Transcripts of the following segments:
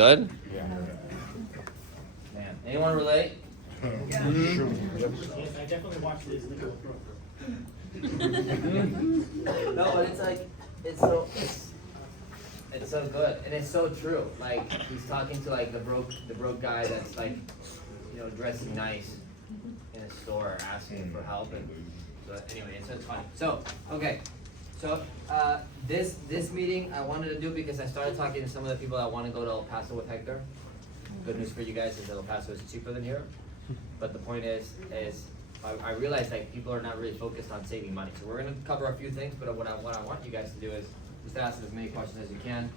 Good? Yeah. Man, anyone relate? Yes, I definitely watched this video. No, but it's like, it's so good, and it's so true. Like, he's talking to like the broke guy that's like, you know, dressing nice in a store, asking for help, and so anyway, it's funny. So, okay, so this meeting I wanted to do because I started talking to some of the people that want to go to El Paso with Hector. Good news for you guys is that El Paso is cheaper than here, but the point is I realized like people are not really focused on saving money. So we're gonna cover a few things, but what I want you guys to do is just ask as many questions as you can.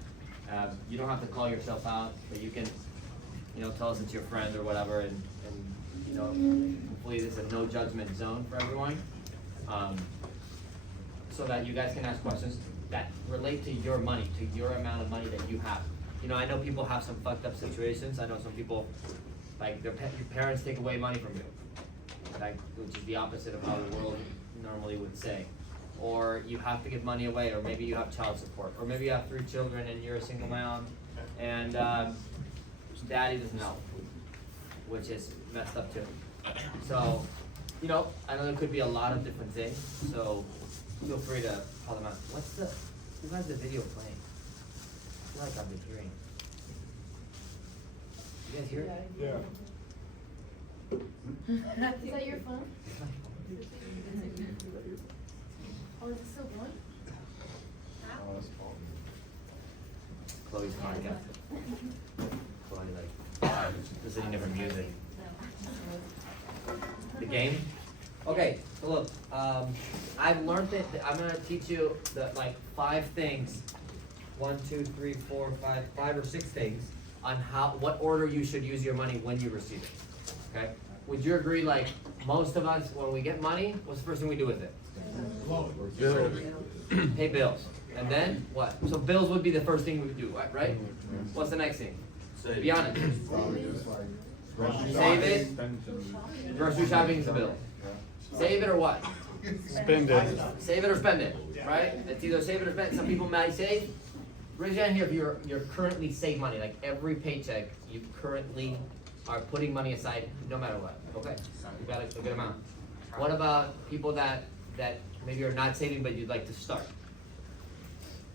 You don't have to call yourself out, but you can, you know, tell us it's your friend or whatever, and you know, hopefully this is a no judgment zone for everyone, so that you guys can ask questions that relate to your money, to your amount of money that you have. You know, I know people have some fucked up situations. I know some people, like your parents take away money from you, like, which is the opposite of how the world normally would say. Or you have to give money away, or maybe you have child support, or maybe you have 3 children and you're a single mom, and daddy doesn't help, which is messed up too. So, you know, I know there could be a lot of different things, so feel free to call them out. Who has the video playing? I feel like I've been hearing. You guys hear it? Yeah. Is that your phone? Oh, is it still going? Chloe's podcast. Chloe like listening to her music. The game? Okay, so look, I've learned that I'm gonna teach you the like 5 things, 1, 2, 3, 4, 5 or 6 things on what order you should use your money when you receive it. Okay? Would you agree, like, most of us, when we get money, what's the first thing we do with it? Pay bills. And then what? So bills would be the first thing we would do, right? What's the next thing? Be honest. Save it. Grocery shopping is a bill. Save it or what? Spend it. Save it or spend it, right? It's either save it or spend it. Some people might save. Raise your hand here if you're currently save money, like every paycheck you currently are putting money aside no matter what. Okay, you got a good amount. What about people that maybe are not saving but you'd like to start?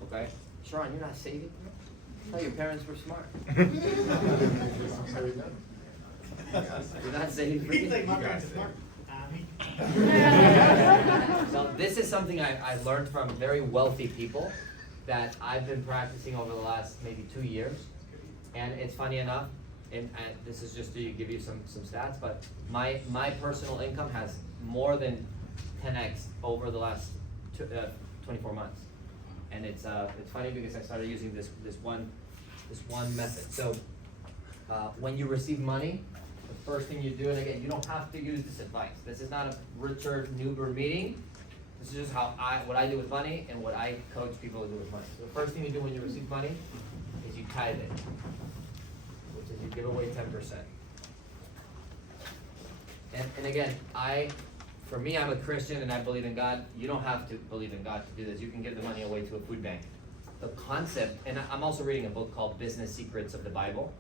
Okay, Sharon, you're not saving? I thought your parents were smart. You're not saving for He's like, me? my parents are smart. Me. So this is something I learned from very wealthy people that I've been practicing over the last maybe 2 years. And it's funny enough, and this is just to give you some stats, but my personal income has more than 10x over the last 24 months. And it's funny because I started using this one method. So when you receive money, the first thing you do, and again, you don't have to use this advice. This is not a Richard Newber meeting. This is just what I do with money and what I coach people to do with money. So the first thing you do when you receive money is you tithe it, which is you give away 10%. And again, for me, I'm a Christian and I believe in God. You don't have to believe in God to do this. You can give the money away to a food bank. The concept, and I'm also reading a book called Business Secrets of the Bible,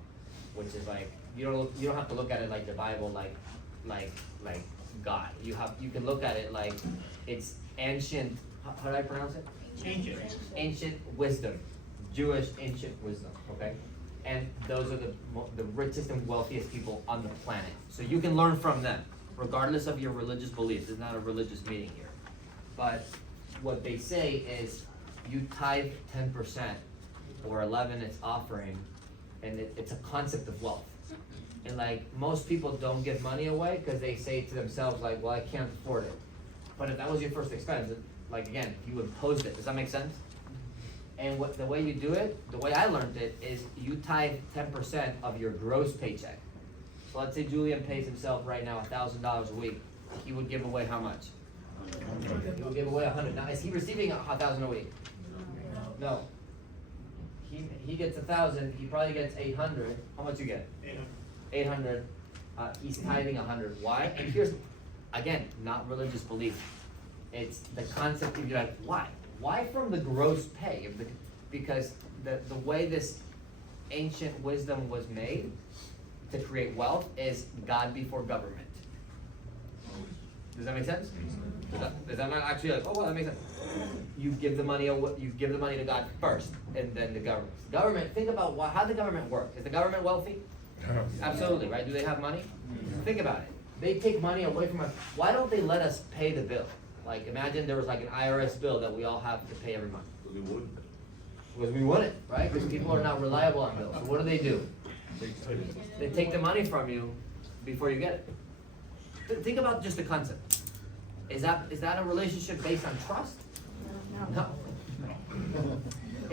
which is like, you don't have to look at it like the Bible, like God. You can look at it like it's ancient. How do I pronounce it? Ancient wisdom, Jewish ancient wisdom. Okay, and those are the richest and wealthiest people on the planet. So you can learn from them, regardless of your religious beliefs. It's not a religious meeting here, but what they say is you tithe 10% or 11 it's offering, and it's a concept of wealth. And like most people don't give money away because they say to themselves like, well, I can't afford it. But if that was your first expense, like again, if you imposed it, does that make sense? And the way you do it, the way I learned it is you tithe 10% of your gross paycheck. So let's say Julian pays himself right now $1,000 a week. He would give away how much? He would give away 100. Now, is he receiving 1,000 a week? No. He gets 1,000. He probably gets 800. How much you get? 800. He's tithing 100. Why? And here's, again, not religious belief. It's the concept of you're like, why? Why from the gross pay? Because the way this ancient wisdom was made to create wealth is God before government. Does that make sense? Does that not actually like, oh well, that makes sense. You give the money to God first, and then the government. Government, think about how the government works. Is the government wealthy? Absolutely, right? Do they have money? Think about it. They take money away from us. Why don't they let us pay the bill? Like imagine there was like an IRS bill that we all have to pay every month. Because we wouldn't, right? Because people are not reliable on bills. So what do? They take the money from you before you get it. Think about just the concept. Is that a relationship based on trust? No.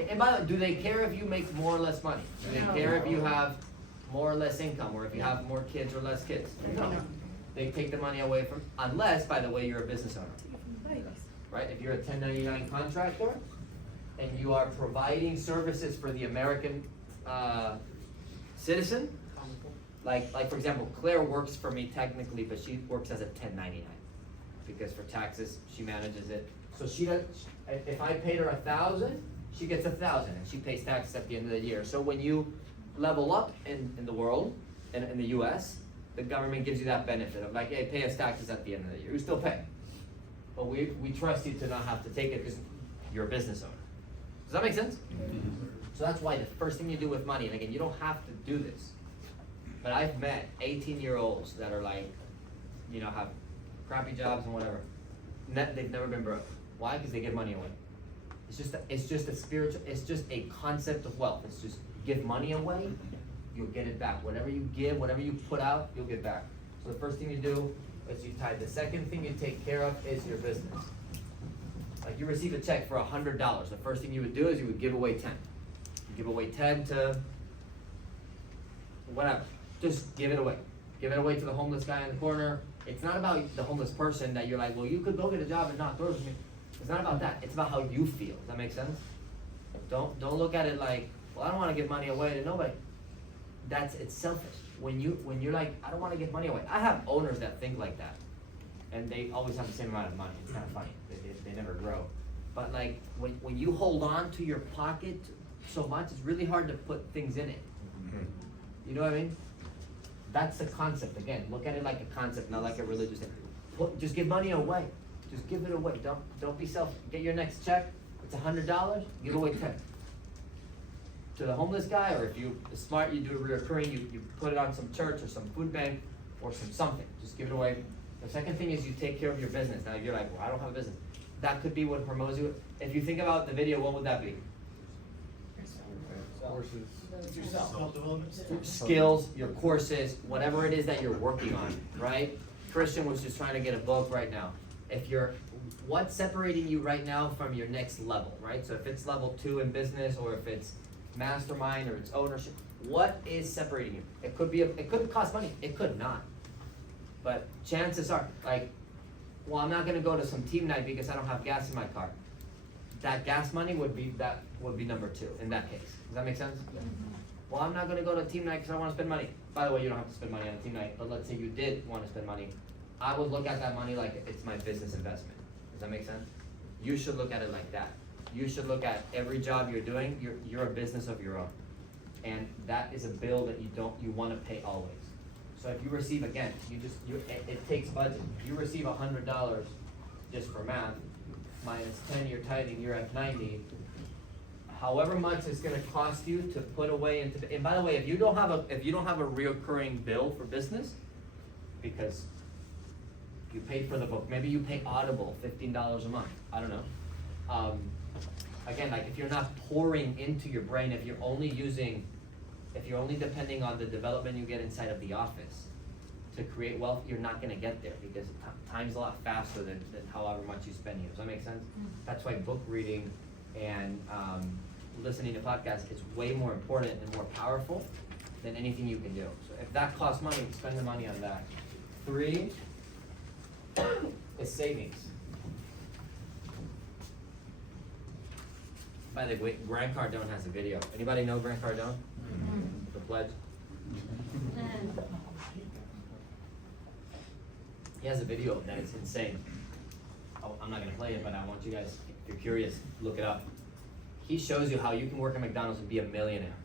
And by the way, do they care if you make more or less money? Do they care if you have more or less income, or if you have more kids or less kids? No. They take the money away from, unless, by the way, you're a business owner. Right? If you're a 1099 contractor, and you are providing services for the American citizen, like for example, Claire works for me technically, but she works as a 1099 because for taxes she manages it. So she does. If I paid her 1,000, she gets 1,000, and she pays taxes at the end of the year. So when you level up in the world, in the U.S., the government gives you that benefit of like, hey, pay us taxes at the end of the year. You still pay, but we trust you to not have to take it because you're a business owner. Does that make sense? So that's why the first thing you do with money, and again, you don't have to do this, but I've met 18-year-olds that are like, have crappy jobs and whatever. They've never been broke. Why? Because they give money away. It's just a spiritual, it's just a concept of wealth. It's just give money away, you'll get it back. Whatever you give, whatever you put out, you'll get back. So the first thing you do is you tithe. The second thing you take care of is your business. Like you receive a check for $100. The first thing you would do is you would give away 10. You give away 10 to whatever. Just give it away. Give it away to the homeless guy in the corner. It's not about the homeless person that you're like, well, you could go get a job and not throw it with me. It's not about that. It's about how you feel. Does that make sense? Don't look at it like, well, I don't want to give money away to nobody. It's selfish. When you're like, I don't want to give money away. I have owners that think like that, and they always have the same amount of money. It's kind of funny. They never grow. But like when you hold on to your pocket so much, it's really hard to put things in it. You know what I mean? That's the concept. Again, look at it like a concept, not like a religious thing. Just give money away. Just give it away. Don't be selfish. Get your next check. It's $100. Give away 10 to the homeless guy, or if you are smart, you do a reoccurring. You put it on some church or some food bank or something. Just give it away. The second thing is you take care of your business. Now you're like, well, I don't have a business. That could be what Hormozi. If you think about the video, what would that be? Skills, your courses, whatever it is that you're working on, right? Christian was just trying to get a book right now. What's separating you right now from your next level, right? So if it's level 2 in business, or if it's mastermind, or it's ownership, what is separating you? It could cost money. It could not. But chances are, like, well, I'm not gonna go to some team night because I don't have gas in my car. That gas money would be number 2 in that case. Does that make sense? Well, I'm not gonna go to a team night because I want to spend money. By the way, you don't have to spend money on a team night, but let's say you did want to spend money. I would look at that money like it's my business investment. Does that make sense? You should look at it like that. You should look at every job you're doing, you're a business of your own. And that is a bill that you want to pay always. So if you receive, again, it takes budget. If you receive $100 just for math, minus 10 you're tithing, you're at 90. However much it's gonna cost you to put away into, and by the way, if you don't have a reoccurring bill for business, because you paid for the book, maybe you pay Audible $15 a month, I don't know. Again, like if you're not pouring into your brain, if you're only depending on the development you get inside of the office to create wealth, you're not gonna get there because time's a lot faster than however much you spend here. Does that make sense? That's why book reading and listening to podcasts is way more important and more powerful than anything you can do. So if that costs money, spend the money on that. 3 is savings. By the way, Grant Cardone has a video. Anybody know Grant Cardone? The Pledge? He has a video that is insane. I'm not gonna play it, but I want you guys, if you're curious, look it up. He shows you how you can work at McDonald's and be a millionaire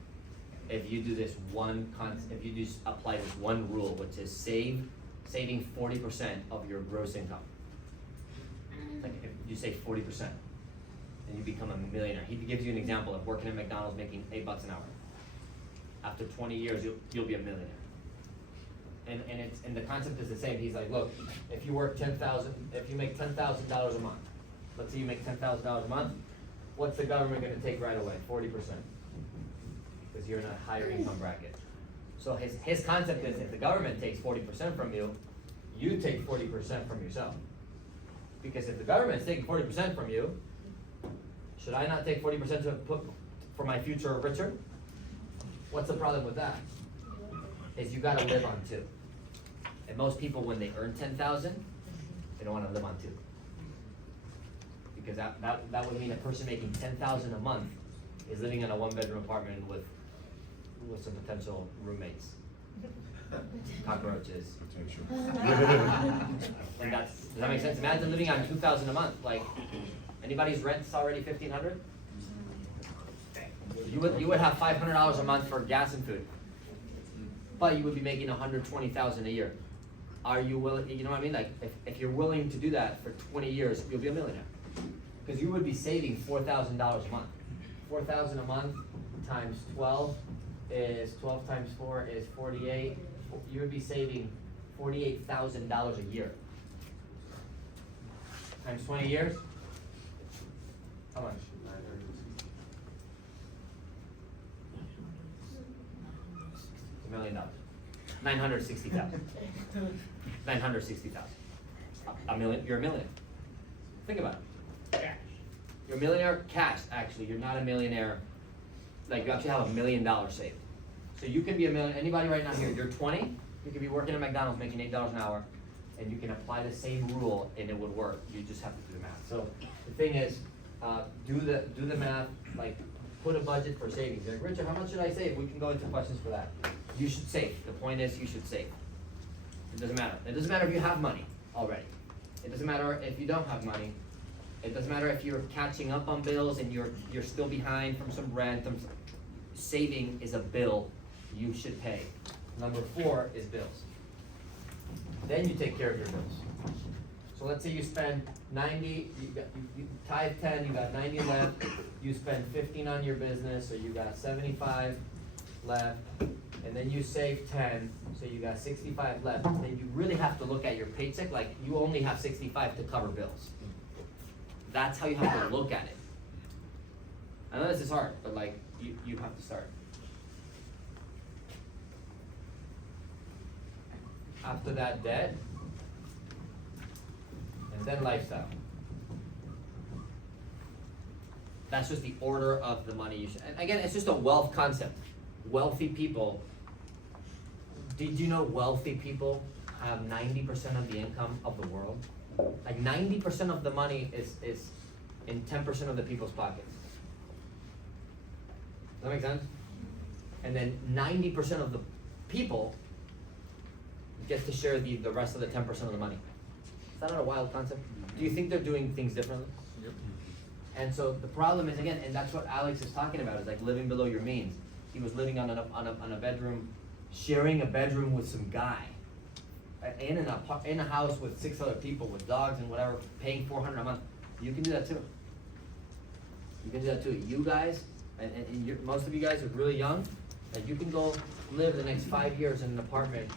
if you do this if you just apply this one rule, which is saving 40% of your gross income. Like if you save 40%, and you become a millionaire. He gives you an example of working at McDonald's making $8 an hour. After 20 years, you'll be a millionaire. And the concept is the same. He's like, look, if you work if you make $10,000 a month, let's say you make $10,000 a month, what's the government gonna take right away? 40%. Because you're in a higher income bracket. So his concept is if the government takes 40% from you, you take 40% from yourself. Because if the government's taking 40% from you, should I not take 40% to put for my future richer? What's the problem with that? Is you gotta live on 2. And most people, when they earn 10,000, they don't wanna live on 2. Because that would mean a person making 10,000 a month is living in a 1-bedroom apartment with some potential roommates. Cockroaches. And does that make sense? Imagine living on 2,000 a month. Like, anybody's rent's already 1,500? You would have $500 a month for gas and food, but you would be making 120,000 a year. Are you willing? You know what I mean? Like, if you're willing to do that for 20 years, you'll be a millionaire, because you would be saving $4,000 a month. 4,000 a month times 12 is 12 times 4 is 48. You would be saving $48,000 a year. Times 20 years. How much? $1 million. 960,000. 960,000. A million. You're a millionaire. Think about it. You're a millionaire cash. Actually, you're not a millionaire. Like, you actually have $1 million saved. So you can be a millionaire. Anybody right now here? You're 20. You could be working at McDonald's making $8 an hour, and you can apply the same rule, and it would work. You just have to do the math. So the thing is, do the math. Like, put a budget for savings. Like, Richard, how much should I save? We can go into questions for that. You should save. The point is, you should save. It doesn't matter. It doesn't matter if you have money already. It doesn't matter if you don't have money. It doesn't matter if you're catching up on bills and you're still behind from some rent. Saving is a bill you should pay. Number 4 is bills. Then you take care of your bills. So let's say you spend 90, you tithe 10, you got 90 left, you spend 15 on your business, so you got 75 left, and then you save 10, so you got 65 left. Then you really have to look at your paycheck like you only have 65 to cover bills. That's how you have to look at it. I know this is hard, but like, you have to start. After that, debt, and then lifestyle. That's just the order of the money you should. And again, it's just a wealth concept. Wealthy people. Did you know wealthy people have 90% of the income of the world? Like 90% of the money is in 10% of the people's pockets. Does that make sense? And then 90% of the people get to share the rest of the 10% of the money. Is that not a wild concept? Do you think they're doing things differently? Yep. And so the problem is, again, and that's what Alex is talking about, is like living below your means. He was living on a bedroom, sharing a bedroom with some guy, in a house with 6 other people, with dogs and whatever, paying $400 a month. You can do that too. You can do that too. You guys, and most of you guys are really young, like you can go live the next 5 years in an apartment.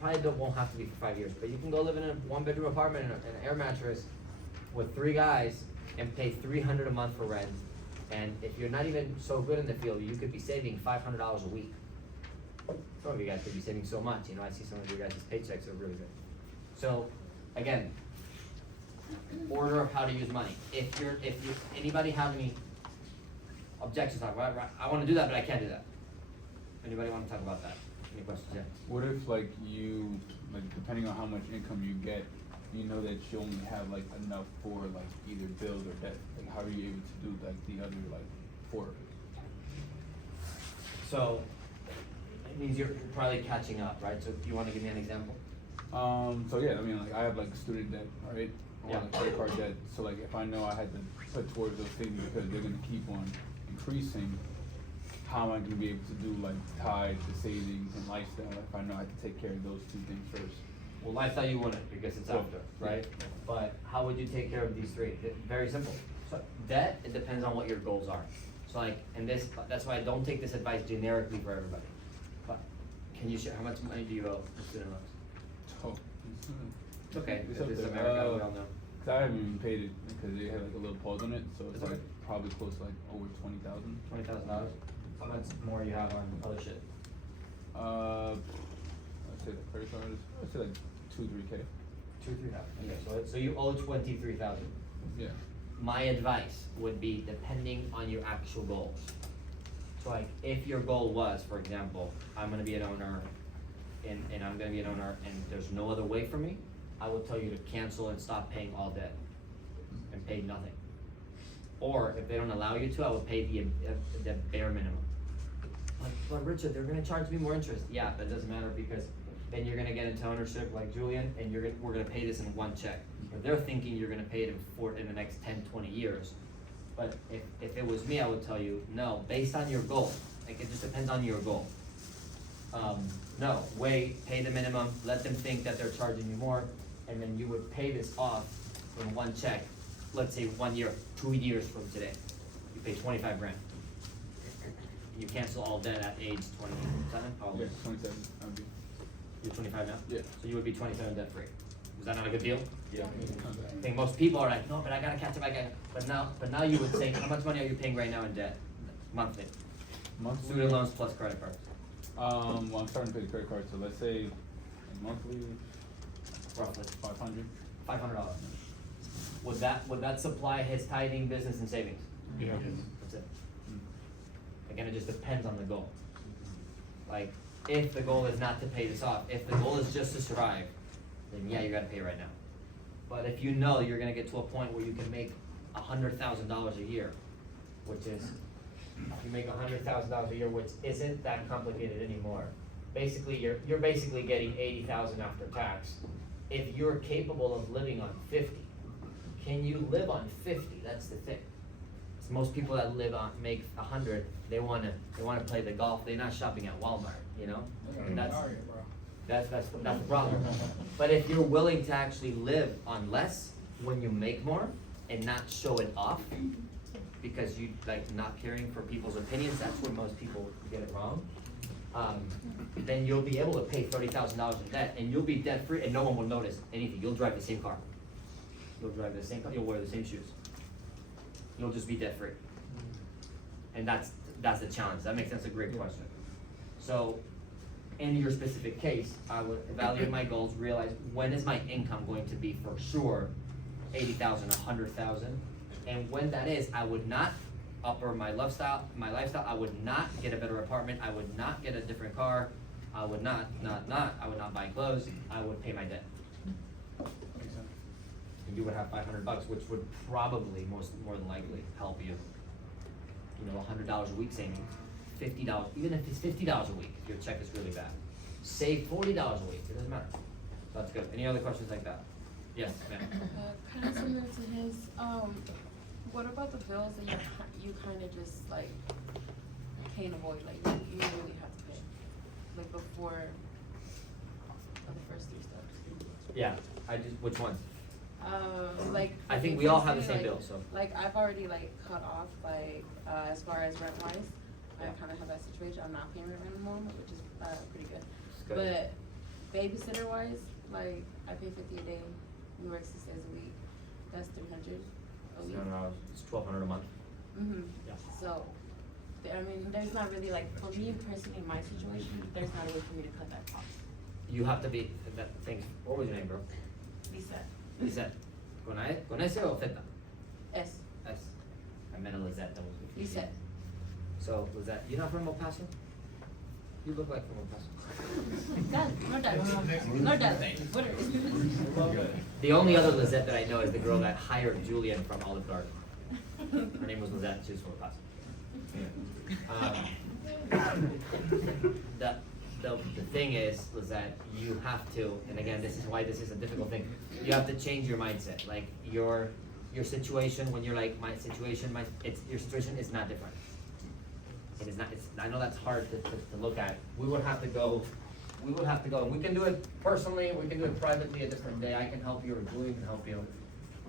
Probably won't have to be for 5 years, but you can go live in a 1-bedroom apartment in an air mattress with 3 guys and pay $300 a month for rent. And if you're not even so good in the field, you could be saving $500 a week. Some of you guys could be saving so much. You know, I see some of you guys' paychecks are really good. So, again, order of how to use money. If anybody have any objections, like, I want to do that, but I can't do that. Anybody want to talk about that? Any questions? Yeah. What if like you, like depending on how much income you get, you know that you only have like enough for like either bills or debt? Like how are you able to do like the other like 4? So, it means you're probably catching up, right? So, do you want to give me an example? So yeah, I mean like I have like student debt, right? Or Yeah. like credit card debt. So like if I know I had to put towards those things because they're gonna keep on increasing, how am I gonna be able to do like tithe, the savings and lifestyle if I know I have to take care of those two things first? Well, lifestyle you wouldn't, because it's Well, after, right? But how would you take care of these three? Very simple. So debt, it depends on what your goals are. So like, and this, that's why I don't take this advice generically for everybody. But can you share, how much money do you owe in student loans? Oh, It's okay, It's this up is there. America, we all know. Cause I haven't even paid it because they had like a little pause on it, so it's It's like okay. probably close to like over 20,000. $20,000? How much more you have on other shit? I'd say the credit card is, I'd say like 2-3K. 2,000-3,000. Okay, so you owe 23,000. Yeah. My advice would be depending on your actual goals. So like, if your goal was, for example, I'm gonna be an owner, and I'm gonna be an owner, and there's no other way for me, I would tell you to cancel and stop paying all debt, and pay nothing. Or if they don't allow you to, I would pay the bare minimum. Like, but Richard, they're gonna charge me more interest. Yeah, that doesn't matter, because then you're gonna get into ownership like Julian, and we're gonna pay this in one check. But they're thinking you're gonna pay it in the next 10, 20 years. But if it was me, I would tell you, no, based on your goal, like it just depends on your goal. No, wait, pay the minimum, let them think that they're charging you more, and then you would pay this off in one check, let's say 1 year, 2 years from today. You pay 25 grand. You cancel all debt at age 27? Oh, Yeah, 27. I'd be. you're 25 now? Yeah. So you would be 27 debt free. Is that not a good deal? Yeah. I think most people are like, no, but I gotta catch up, but now you would say, how much money are you paying right now in debt, monthly? Monthly. Student loans plus credit cards, Well, I'm starting to pay the credit card, so let's say monthly roughly, $500. $500. Would that supply his tithing, business, and savings? Yeah. That's it. Mm. Again, it just depends on the goal. Like, if the goal is not to pay this off, if the goal is just to survive, then yeah, you gotta pay right now. But if you know you're gonna get to a point where you can make $100,000 a year, which is, you make $100,000 a year, which isn't that complicated anymore. Basically, you're basically getting 80,000 after tax. If you're capable of living on 50, can you live on 50? That's the thing. So most people that make 100, they wanna play the golf. They're not shopping at Walmart, you know. And that's the problem. But if you're willing to actually live on less when you make more and not show it off, because you like not caring for people's opinions, that's where most people get it wrong. Then you'll be able to pay $30,000 in debt, and you'll be debt free, and no one will notice anything. You'll drive the same car. You'll drive the same car. You'll wear the same shoes. You'll just be debt free. And that's the challenge. That makes sense. A great question. So, in your specific case, I would evaluate my goals, realize when is my income going to be for sure 80,000, 100,000, and when that is, I would not upper my lifestyle. I would not get a better apartment. I would not get a different car. I would not. I would not buy clothes. I would pay my debt. Makes sense. And you would have $500, which would probably more than likely help you. You know, $100 a week savings, $50, even if it's $50 a week, if your check is really bad. Save $40 a week, it doesn't matter. So that's good. Any other questions like that? Yes, ma'am. Kind of similar to his, what about the bills that you kind of just like can't avoid, like you really have to pay, like before the first 3 steps? Yeah, which ones? Like. I think we all have the say, same like- bill, so. Like I've already like cut off, like, as far as rent wise, I Yeah. kind of have that situation, I'm not paying rent anymore, which is, pretty good. It's good. But babysitter wise, like I pay 50 a day, we work 6 days a week, that's 300 a week. $700, it's $1,200 a month. Mm-hmm. Yeah. So, I mean, there's not really like, for me personally, in my situation, there's not a way for me to cut that cost. You have to be, that thing, what was your name, bro? Lisa. Lizette. Con S o Z? S. S. I meant a Lizette, that was confusing. Lisa. So, Lizette, you're not from El Paso? You look like from El Paso. Done, no done, no done, whatever. The only other Lizette that I know is the girl that hired Julian from Olive Garden. Her name was Lizette, she was from El Paso. The thing is, Lizette, you have to, and again, this is why this is a difficult thing, you have to change your mindset. Like, your situation, when you're like, your situation is not different. it is not, it's, I know that's hard to look at. We would have to go, and we can do it personally, we can do it privately a different day, I can help you, or Julie can help you.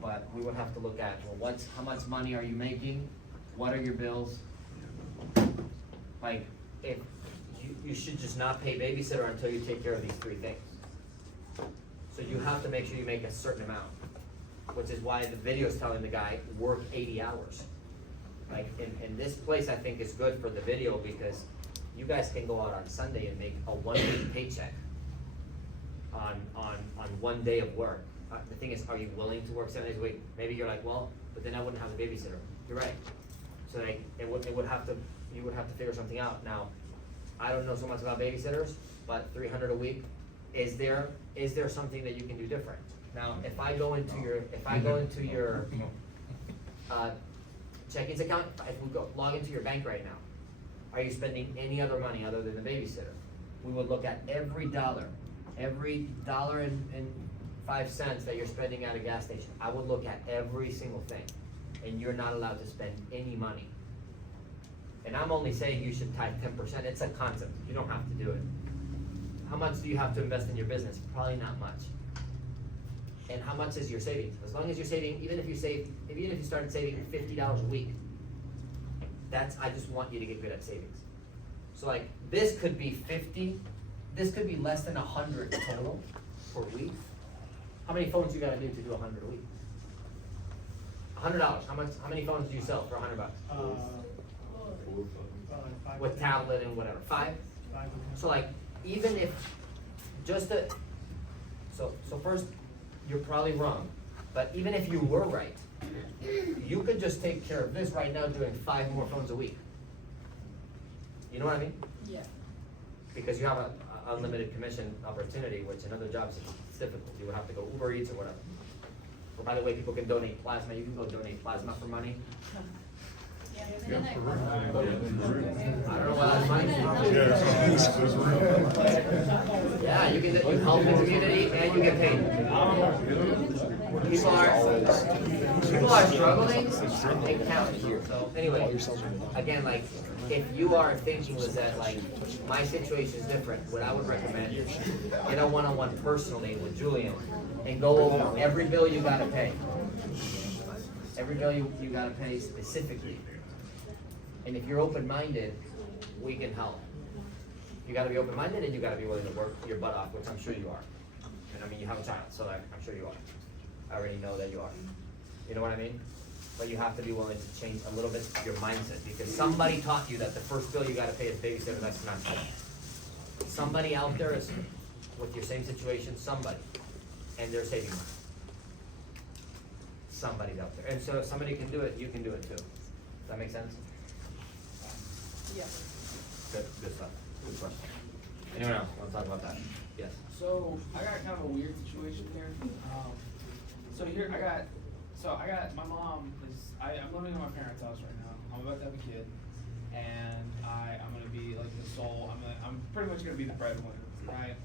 But we would have to look at, well, how much money are you making? What are your bills? Like, if, you should just not pay babysitter until you take care of these three things. So you have to make sure you make a certain amount, which is why the video is telling the guy, work 80 hours. Like, in this place, I think is good for the video, because you guys can go out on Sunday and make a 1 week paycheck on 1 day of work. The thing is, are you willing to work 7 days a week? Maybe you're like, well, but then I wouldn't have a babysitter. You're right. So like, you would have to figure something out. Now, I don't know so much about babysitters, but 300 a week, is there something that you can do different? Now, if I go into your checkings account, if we log into your bank right now, are you spending any other money other than the babysitter? We would look at every dollar and 5 cents that you're spending at a gas station. I would look at every single thing, and you're not allowed to spend any money. And I'm only saying you should tithe 10%. It's a concept. You don't have to do it. How much do you have to invest in your business? Probably not much. And how much is your savings? As long as you're saving, even if you started saving $50 a week, I just want you to get good at savings. So like, this could be 50, this could be less than 100 total for a week. How many phones you gotta do to do 100 a week? $100. How many phones do you sell for $100? With tablet and whatever, 5? So like, even if, so first, you're probably wrong, but even if you were right, you could just take care of this right now doing 5 more phones a week. You know what I mean? Yeah. Because you have a unlimited commission opportunity, which in other jobs it's difficult. You would have to go Uber Eats or whatever. Or by the way, people can donate plasma. You can go donate plasma for money. I don't know why that's money. Yeah, you can help the community and you get paid. People are struggling, they count. So anyway, again, like, if you are thinking, Lizette, like, my situation is different, what I would recommend is get a one-on-one personally with Julian and go over every bill you gotta pay. Every bill you gotta pay specifically. And if you're open-minded, we can help. You gotta be open-minded and you gotta be willing to work your butt off, which I'm sure you are. And I mean, you have a child, so I'm sure you are. I already know that you are. You know what I mean? But you have to be willing to change a little bit your mindset, because somebody taught you that the first bill you gotta pay is babysitter. That's not true. Somebody out there is with your same situation, somebody, and they're saving money. Somebody's out there. And so if somebody can do it, you can do it too. Does that make sense? Yeah. Good stuff. Good question. Anyone else want to talk about that? Yes. So I got kind of a weird situation here. I got my mom is I'm living in my parents' house right now. I'm about to have a kid, and I'm gonna be like the sole. I'm pretty much gonna be the breadwinner, right?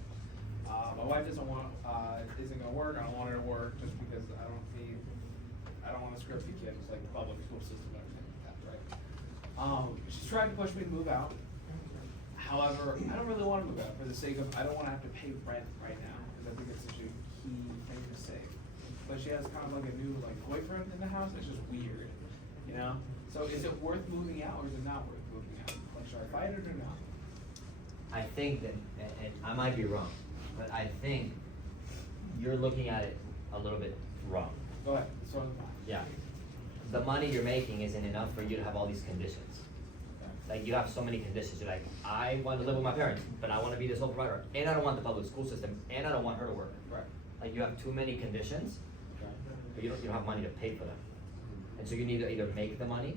My wife isn't gonna work. I don't want her to work just because I don't want to script the kids like the public school system and everything like that, right? She's trying to push me to move out. However, I don't really want to move out for the sake of, I don't want to have to pay rent right now, because I think it's such a key thing to save. But she has kind of like a new boyfriend in the house. It's just weird, you know? So is it worth moving out or is it not worth moving out? Like, should I fight it or not? I think that, and I might be wrong, but I think you're looking at it a little bit wrong. Go ahead. So Yeah. The money you're making isn't enough for you to have all these conditions. Like, you have so many conditions. You're like, I want to live with my parents, but I want to be the sole provider, and I don't want the public school system, and I don't want her to work. right. Like, you have too many conditions, but you don't have money to pay for them. And so you need to either make the money.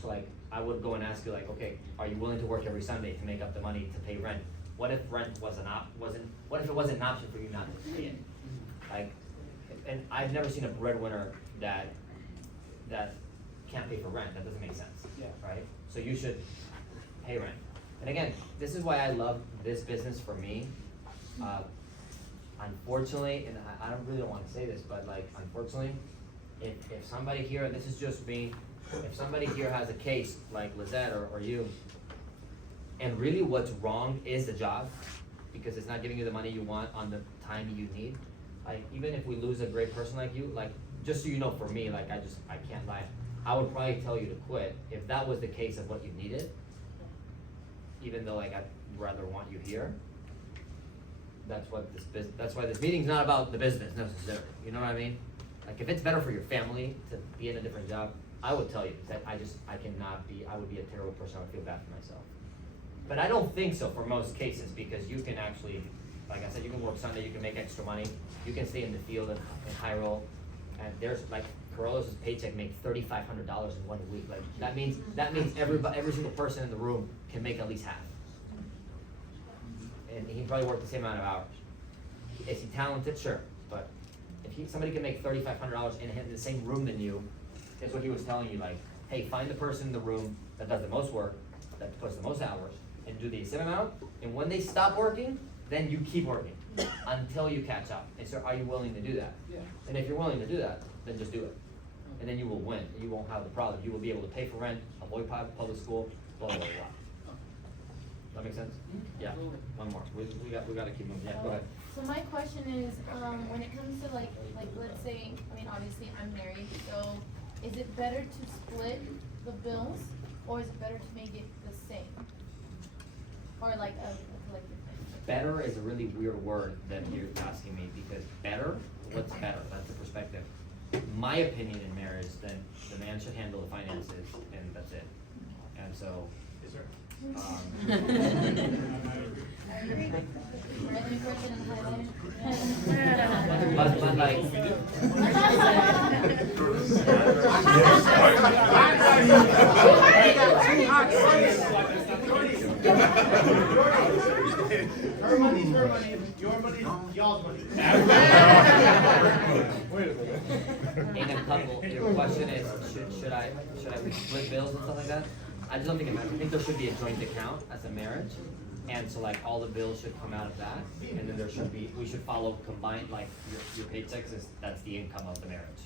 So like, I would go and ask you like, okay, are you willing to work every Sunday to make up the money to pay rent? What if rent what if it wasn't an option for you not to pay it? Like, and I've never seen a breadwinner that can't pay for rent. That doesn't make sense. Yeah. Right? So you should pay rent. And again, this is why I love this business for me. Unfortunately, and I don't really want to say this, but like, unfortunately, if somebody here, this is just me, if somebody here has a case like Lizette or you, And really what's wrong is the job, because it's not giving you the money you want on the time you need. Like, even if we lose a great person like you, like, just so you know, for me, like, I can't lie. I would probably tell you to quit if that was the case of what you needed. Even though, like, I'd rather want you here. That's why this meeting's not about the business necessarily, you know what I mean? Like, if it's better for your family to be in a different job, I would tell you that I would be a terrible person, I would feel bad for myself. But I don't think so for most cases, because you can actually, like I said, you can work Sunday, you can make extra money, you can stay in the field in high roll, and there's, like, Carlos's paycheck makes $3,500 in 1 week, like, that means every single person in the room can make at least half. And he probably worked the same amount of hours. Is he talented? Sure, but if somebody can make $3,500 in the same room than you, that's what he was telling you, like, hey, find the person in the room that does the most work, that puts the most hours, and do the same amount, and when they stop working, then you keep working until you catch up. And so are you willing to do that? Yeah. And if you're willing to do that, then just do it. And then you will win, you won't have the problem, you will be able to pay for rent, avoid public school, blah, blah, blah. That make sense? Yeah, one more, we gotta keep moving, yeah, go ahead. So my question is, when it comes to like, let's say, I mean, obviously I'm married, so is it better to split the bills, or is it better to make it the same? Or like a collective thing? Better is a really weird word that you're asking me, because better, what's better? That's the perspective. My opinion in marriage, then the man should handle the finances, and that's it. And so, Yes, sir. Any person in highlighter? but like, Her money's her money, your money's y'all's money. in a couple, your question is, should I split bills and stuff like that? I just don't think it matters. I think there should be a joint account as a marriage. And so, like, all the bills should come out of that, and then we should follow combined, like, your paychecks that's the income of the marriage.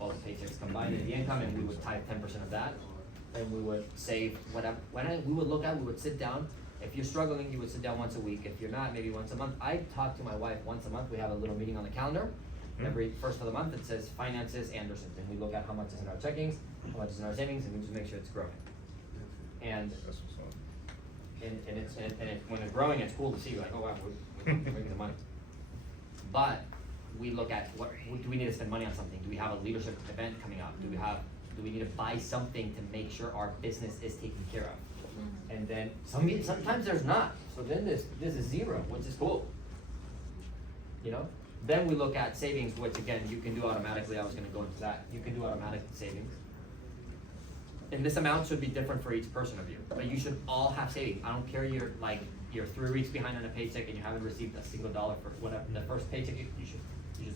All the paychecks combined is the income, and we would tithe 10% of that, and we would save whatever, we would sit down. If you're struggling, you would sit down once a week. If you're not, maybe once a month. I talk to my wife once a month. We have a little meeting on the calendar. Every first of the month, it says finances, Andersons, and we look at how much is in our checkings, how much is in our savings, and we just make sure it's growing. And when it's growing, it's cool to see, like, oh wow, we're making the money. But we look at do we need to spend money on something? Do we have a leadership event coming up? Do we need to buy something to make sure our business is taken care of? And then sometimes there's not. So then this is zero, which is cool. You know? Then we look at savings, which again you can do automatically. I was gonna go into that. You can do automatic savings. And this amount should be different for each person of you, but you should all have savings. I don't care you're 3 weeks behind on a paycheck and you haven't received a single dollar for whatever, the first paycheck you should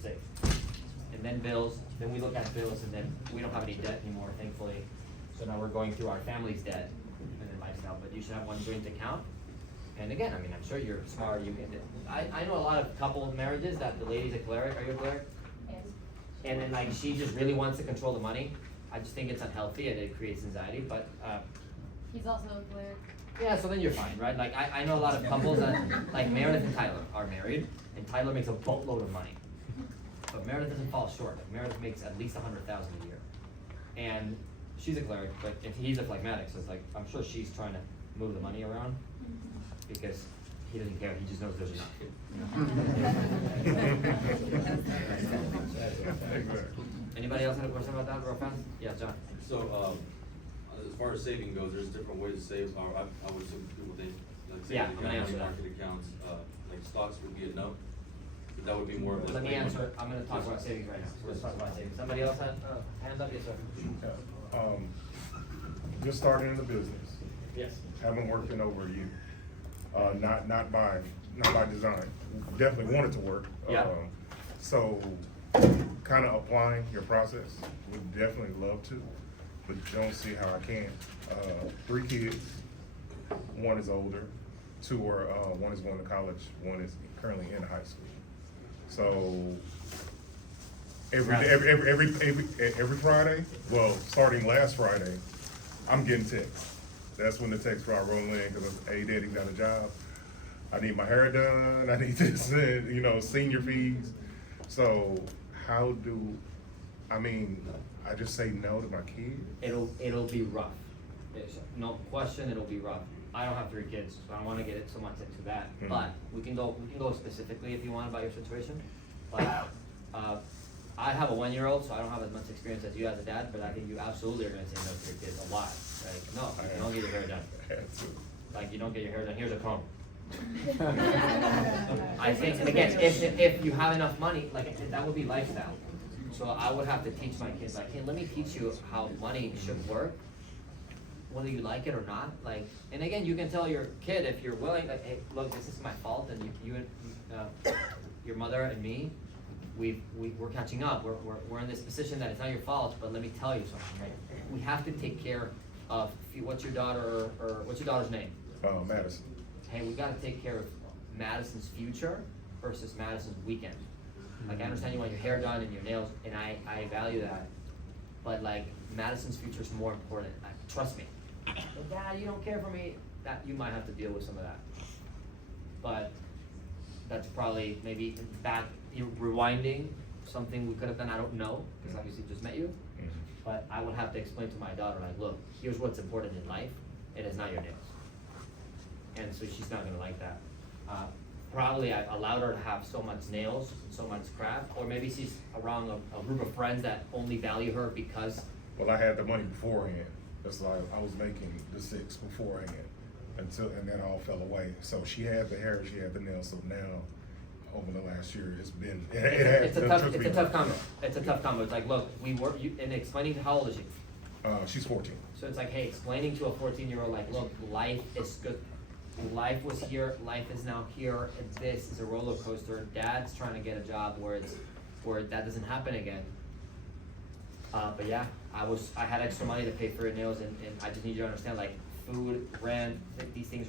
save. And then bills, then we look at bills, and then we don't have any debt anymore, thankfully. So now we're going through our family's debt and then lifestyle, but you should have one joint account. And again, I mean, I'm sure you're smart, I know a lot of couple marriages that the lady's a cleric. Are you a cleric? Yes. And then like she just really wants to control the money. I just think it's unhealthy and it creates anxiety, but He's also a cleric. yeah, so then you're fine, right? Like I know a lot of couples that, like Meredith and Tyler are married, and Tyler makes a boatload of money. But Meredith doesn't fall short. Like Meredith makes at least $100,000 a year. And she's a cleric, but he's a phlegmatic, so it's like, I'm sure she's trying to move the money around because he doesn't care, he just knows there's enough. Anybody else have a question about that real fast? Yeah, John. So, as far as saving goes, there's different ways to save, or I would assume people think, like Yeah, I'm savings gonna accounts, answer that. market accounts, like stocks would be enough? But that would be more of a. Let me answer, I'm gonna talk about savings right now, so let's talk about savings. Somebody else have, hands up, yes, sir? Just starting in the business, Yes. haven't worked in over a year. Not by design, definitely wanted to work. Yeah. So, kinda applying your process, would definitely love to, but don't see how I can. 3 kids, 1 is older, 2 are, 1 is going to college, 1 is currently in high school. So, every Friday, well, starting last Friday, I'm getting texts. That's when the text start rolling in, cause hey, daddy got a job. I need my hair done, I need this, and, you know, senior fees. So how do, I mean, I just say no to my kid? It'll be rough. No question, it'll be rough. I don't have 3 kids, so I don't wanna get it so much into that, Mhm. but we can go specifically if you want about your situation. But, I have a 1-year-old, so I don't have as much experience as you as a dad, but I think you absolutely are gonna say no to your kids a lot. Like, no, you don't get your hair done. Like, you don't get your hair done, here's a comb. I think, and again, if you have enough money, like, that would be lifestyle. So I would have to teach my kids, like, hey, let me teach you how money should work, whether you like it or not, like, and again, you can tell your kid if you're willing, like, hey, look, this is my fault, and your mother and me, we're catching up, we're in this position that it's not your fault, but let me tell you something, right? We have to take care of, what's your daughter, or what's your daughter's name? Madison. Hey, we gotta take care of Madison's future versus Madison's weekend. Like, I understand you want your hair done and your nails, and I value that, but like, Madison's future is more important, trust me. But Dad, you don't care for me, that, you might have to deal with some of that. But that's probably maybe back, you're rewinding, something we could have done, I don't know, because obviously just met you. But I would have to explain to my daughter, like, look, here's what's important in life, it is not your nails. And so she's not gonna like that. Probably I allowed her to have so much nails, so much crap, or maybe she's around a group of friends that only value her because. Well, I had the money beforehand. It's like I was making the 6 beforehand and then all fell away. So she had the hair, she had the nails. So now, over the last year, it's been It's a tough combo. It's a tough combo. It's like, look, we work, and explaining to, how old is she? She's 14. So it's like, hey, explaining to a 14-year-old, like, look, life is good. Life was here, life is now here, and this is a roller coaster. Dad's trying to get a job where that doesn't happen again. But yeah, I had extra money to pay for your nails, and I just need you to understand, like, food, rent, these things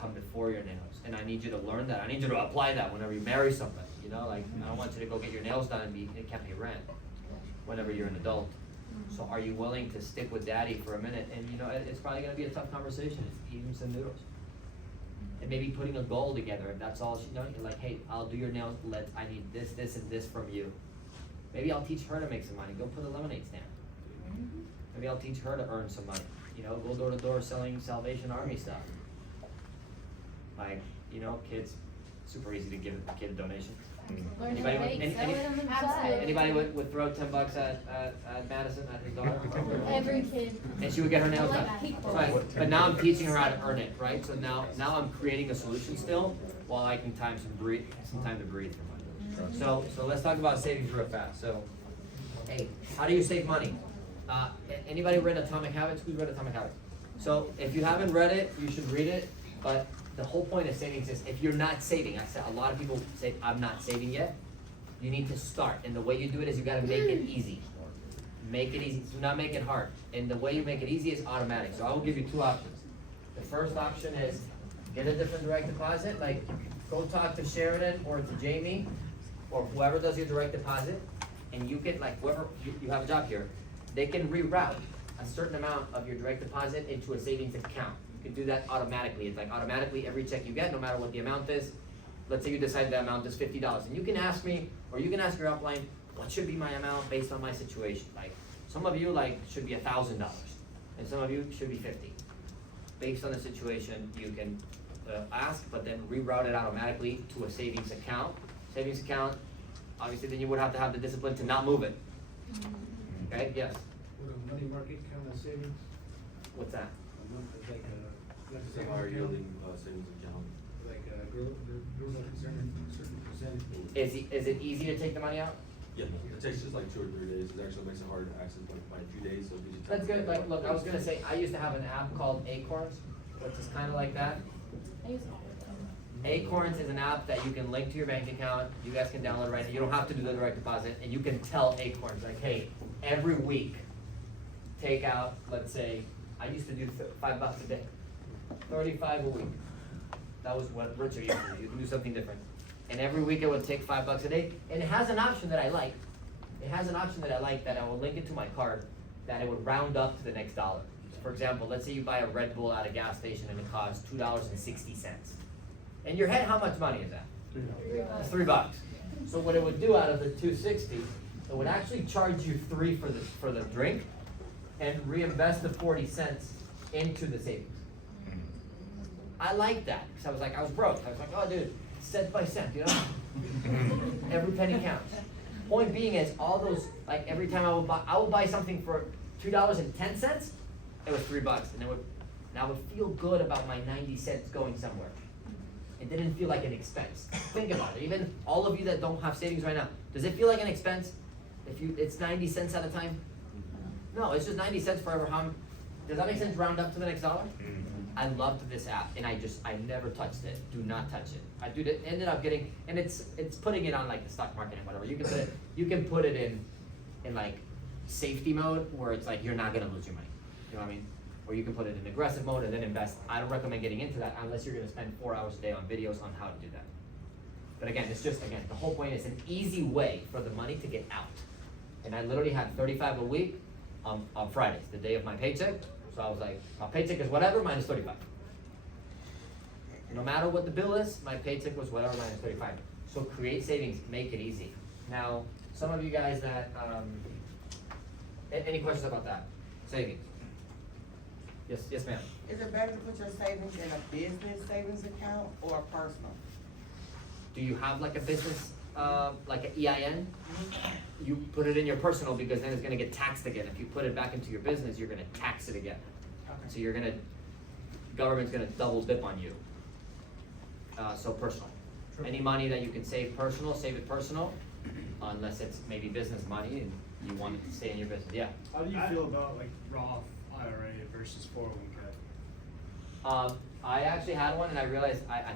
come before your nails, and I need you to learn that. I need you to apply that whenever you marry somebody, you know, like, I don't want you to go get your nails done and can't pay rent whenever you're an adult. So are you willing to stick with daddy for a minute? And you know, it's probably gonna be a tough conversation, it's eating some noodles. And maybe putting a goal together, if that's all she knows, you're like, hey, I'll do your nails, I need this, this, and this from you. Maybe I'll teach her to make some money, go put a lemonade stand. Maybe I'll teach her to earn some money, you know, go door to door selling Salvation Army stuff. Like, you know, kids, super easy to give a kid a donation. Learn Anybody to would- bake, sell it on the side. Anybody would throw $10 at Madison, at his daughter? Every kid. And she would get her nails I done. like people. Right, but now I'm teaching her how to earn it, right? So now I'm creating a solution still, while I can some time to breathe for money. So let's talk about savings real fast. So, hey, how do you save money? Anybody read Atomic Habits? Who's read Atomic Habits? So if you haven't read it, you should read it, but the whole point of savings is if you're not saving, I said a lot of people say, I'm not saving yet. You need to start, and the way you do it is you gotta make it easy. Make it easy, do not make it hard. And the way you make it easy is automatic. So I will give you 2 options. The first option is get a different direct deposit, like go talk to Sheridan or to Jamie or whoever does your direct deposit, and you can, like, whoever, you have a job here, they can reroute a certain amount of your direct deposit into a savings account. You can do that automatically. It's like automatically every check you get, no matter what the amount is. Let's say you decide the amount is $50, and you can ask me, or you can ask your upline, what should be my amount based on my situation? Like, some of you, like, should be $1,000, and some of you should be 50. Based on the situation, you can ask, but then reroute it automatically to a savings account. Savings account, obviously, then you would have to have the discipline to not move it. Okay, yes, Would a money market count as savings? what's that? Like It's a a higher account, yielding, savings account. like grows up a certain percentage. Is it easy to take the money out? Yeah, it takes just like 2 or 3 days, it actually makes it hard to access by a few days, so it gives you time. That's good, like, look, I was gonna say, I used to have an app called Acorns, which is kinda like that. I use it all the time. Acorns is an app that you can link to your bank account, you guys can download it right now, you don't have to do the direct deposit, and you can tell Acorns, like, hey, every week, take out, let's say, I used to do $5 a day, 35 a week. That was what Richard used to do, you can do something different. And every week it would take $5 a day, and it has an option that I like. It has an option that I like, that I will link it to my card, that it would round up to the next dollar. for example, let's say you buy a Red Bull at a gas station and it costs $2.60. In your head, how much money is that? It's $3. So what it would do out of the $2.60, it would actually charge you $3 for the drink and reinvest the 40 cents into the savings. I like that, because I was broke. I was like, oh dude, cent by cent, you know? Every penny counts. Point being is, all those, like every time I would buy something for $2.10, it was $3, and I would feel good about my 90 cents going somewhere. It didn't feel like an expense. Think about it. Even all of you that don't have savings right now, does it feel like an expense? It's 90 cents at a time? No, it's just 90 cents forever. Does that make sense? Round up to the next dollar? I loved this app, and I never touched it. Do not touch it. Ended up getting, and it's putting it on like the stock market and whatever. You can put it in like safety mode, where it's like you're not gonna lose your money. You know what I mean? Or you can put it in aggressive mode and then invest. I don't recommend getting into that unless you're gonna spend 4 hours a day on videos on how to do that. But again, the whole point is an easy way for the money to get out. And I literally had 35 a week on Fridays, the day of my paycheck. So I was like, my paycheck is whatever minus 35. No matter what the bill is, my paycheck was whatever minus 35. So create savings, make it easy. Now, some of you guys that, any questions about that? Savings? Yes ma'am. Is it better to put your savings in a business savings account or a personal? Do you have like a business, like an EIN? You put it in your personal, because then it's gonna get taxed again. If you put it back into your business, you're gonna tax it again. So government's gonna double dip on you. So personal. Any money that you can save personal, save it personal, unless it's maybe business money and you want it to stay in your business, yeah. How do you feel about like Roth IRA versus 401k? I actually had one, and I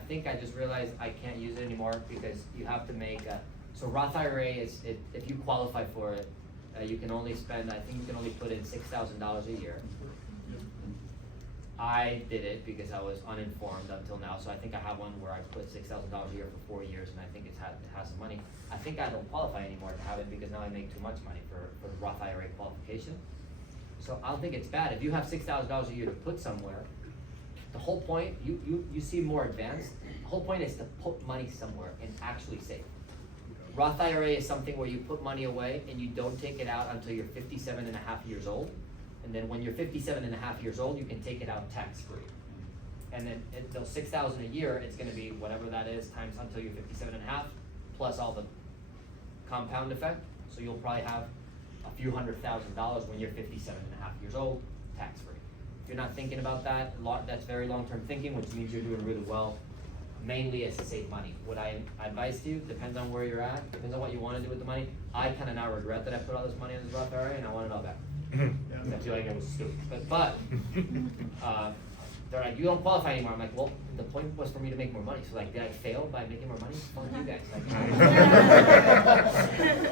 think I just realized I can't use it anymore, because you have to make so Roth IRA if you qualify for it, you can only spend, I think you can only put in $6,000 a year. I did it because I was uninformed until now, so I think I have one where I put $6,000 a year for 4 years, and I think it has some money. I think I don't qualify anymore to have it, because now I make too much money for the Roth IRA qualification. So I don't think it's bad. If you have $6,000 a year to put somewhere, the whole point, you see more advanced, the whole point is to put money somewhere and actually save. Roth IRA is something where you put money away and you don't take it out until you're 57 and a half years old. And then when you're 57 and a half years old, you can take it out tax-free. And then those $6,000 a year, it's gonna be whatever that is times until you're 57 and a half, plus all the compound effect. So you'll probably have a few $100,000 when you're 57 and a half years old, tax-free. If you're not thinking about that, that's very long-term thinking, which means you're doing really well. Mainly is to save money. What I advise to you, depends on where you're at, depends on what you wanna do with the money. I kinda now regret that I put all this money in this Roth IRA, and I want it all back. I feel like it was stupid, but they're like, you don't qualify anymore. I'm like, well, the point was for me to make more money. So like, did I fail by making more money? Fuck you guys.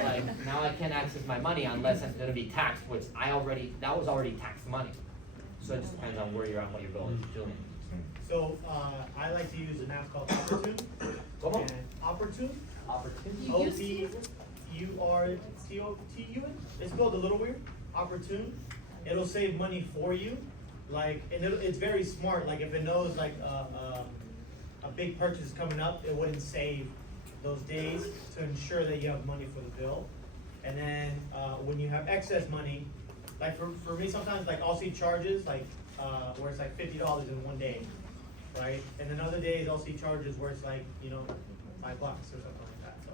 Like now I can't access my money unless it's gonna be taxed, which that was already taxed money. So it just depends on where you're at, what you're doing. So, I like to use an app called Opportune. Come on. And Opportune, Opportunity. OPURTUN. It's spelled a little weird. Opportune. It'll save money for you. Like, and it's very smart. Like, if it knows like a big purchase is coming up, it wouldn't save those days to ensure that you have money for the bill. And then when you have excess money, like for me sometimes, like I'll see charges like where it's like $50 in one day, right? And then other days I'll see charges where it's like, $5 or something like that. So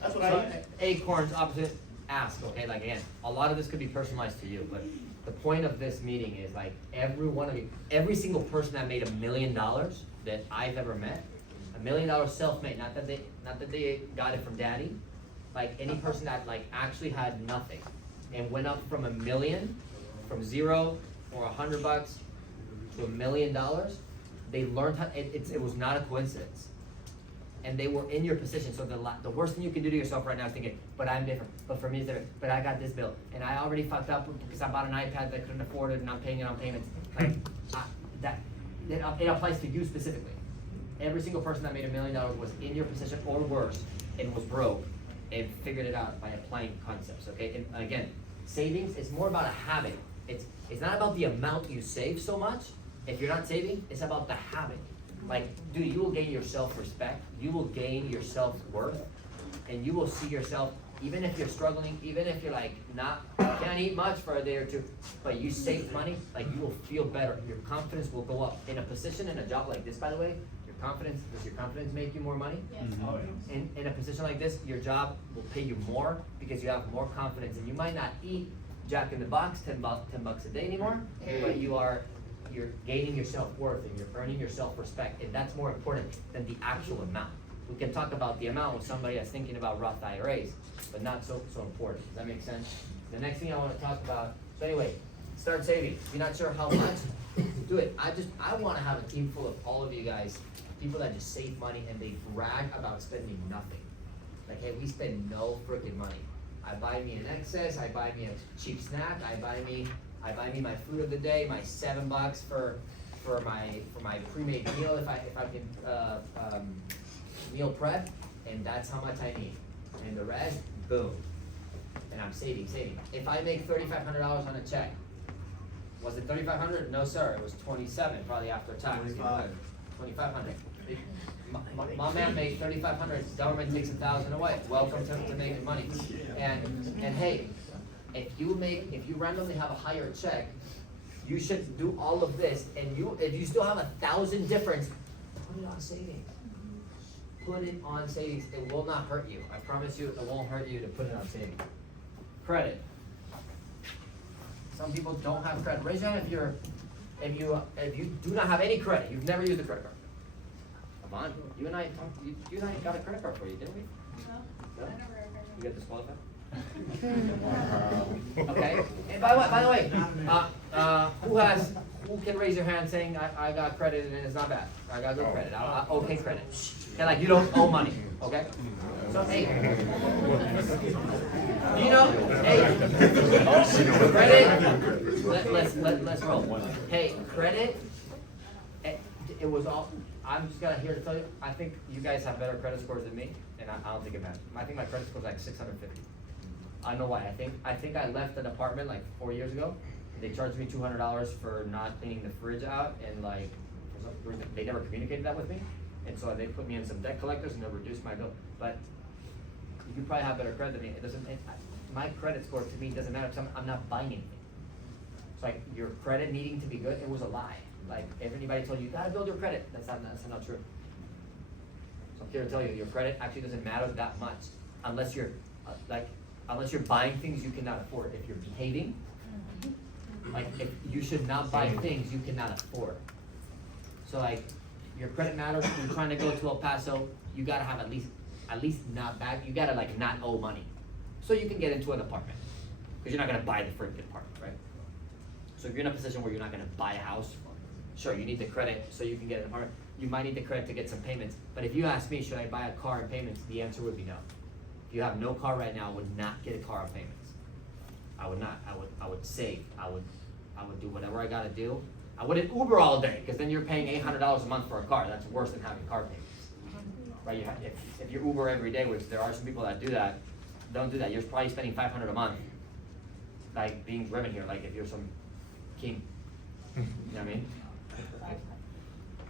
that's what I use. Acorns, opposite, ask, okay? Like again, a lot of this could be personalized to you, but the point of this meeting is like every one of you, every single person that made $1 million that I've ever met, $1 million self-made, not that they got it from daddy, like any person that like actually had nothing and went up from $1 million, from zero or $100 to $1 million, they learned how, it was not a coincidence. And they were in your position, so the worst thing you can do to yourself right now is thinking, but I'm different, but for me it's different, but I got this bill, and I already fucked up because I bought an iPad that I couldn't afford it and I'm paying it on payments. Like, it applies to you specifically. Every single person that made $1 million was in your position or worse and was broke and figured it out by applying concepts, okay? And again, savings is more about a habit It's not about the amount you save so much. If you're not saving, it's about the habit. Like, dude, you will gain your self-respect, you will gain your self-worth, and you will see yourself, even if you're struggling, even if you're like can't eat much for a day or two, but you save money, like you will feel better. Your confidence will go up. In a position, in a job like this, by the way, does your confidence make you more money? Yes. Oh, yeah. In a position like this, your job will pay you more because you have more confidence, and you might not eat Jack in the Box, $10 a day anymore, but you're gaining your self-worth and you're earning your self-respect, and that's more important than the actual amount. We can talk about the amount with somebody that's thinking about Roth IRAs, but not so important. Does that make sense? The next thing I wanna talk about, so anyway, start saving. If you're not sure how much, do it. I wanna have a team full of all of you guys, people that just save money and they brag about spending nothing. Like, hey, we spend no freaking money. I buy me an excess, I buy me a cheap snack, I buy me my food of the day, my $7 for my pre-made meal if I can meal prep, and that's how much I need. And the rest, boom. And I'm saving. If I make $3,500 on a check, was it $3,500? No, sir, it was 27, probably after tax. 2,500. My man made 3,500, government takes 1,000 away. Welcome to making money. And hey, if you randomly have a higher check, you should do all of this, and if you still have 1,000 difference, put it on savings. Put it on savings. It will not hurt you. I promise you, it won't hurt you to put it on savings. Credit. Some people don't have credit. Raise your hand if you do not have any credit. You've never used a credit card. Yvonne, you and I got a credit card for you, didn't we? No? You got disqualified? Okay. And by the way, who can raise your hand saying I got credit and it's not bad? I got good credit. I okay credit. And like you don't owe money. Okay. So hey, you know, hey, credit. Let's roll. Hey, credit. It was all. I'm just here to tell you. I think you guys have better credit scores than me, and I don't think it matters. I think my credit score is like 650. I don't know why. I think I left an apartment like 4 years ago. They charged me $200 for not cleaning the fridge out, and like for some reason they never communicated that with me, and so they put me in some debt collectors and they reduced my bill. But you probably have better credit than me. It doesn't. My credit score to me doesn't matter because I'm not buying anything. It's like your credit needing to be good. It was a lie. Like if anybody told you gotta build your credit, that's not true. So I'm here to tell you, your credit actually doesn't matter that much unless you're unless you're buying things you cannot afford. If you're behaving, like if you should not buy things you cannot afford. So like your credit matters. If you're trying to go to El Paso, you gotta have at least not bad. You gotta like not owe money, so you can get into an apartment. Because you're not gonna buy the freaking apartment, right? So if you're in a position where you're not gonna buy a house, sure, you need the credit so you can get an apartment. You might need the credit to get some payments. But if you ask me, should I buy a car and payments? The answer would be no. If you have no car right now, I would not get a car on payments. I would not. I would save. I would do whatever I gotta do. I wouldn't Uber all day, because then you're paying $800 a month for a car. That's worse than having car payments. Right? If you Uber every day, which there are some people that do that, don't do that. You're probably spending $500 a month, like being driven here, like if you're some king. You know what I mean?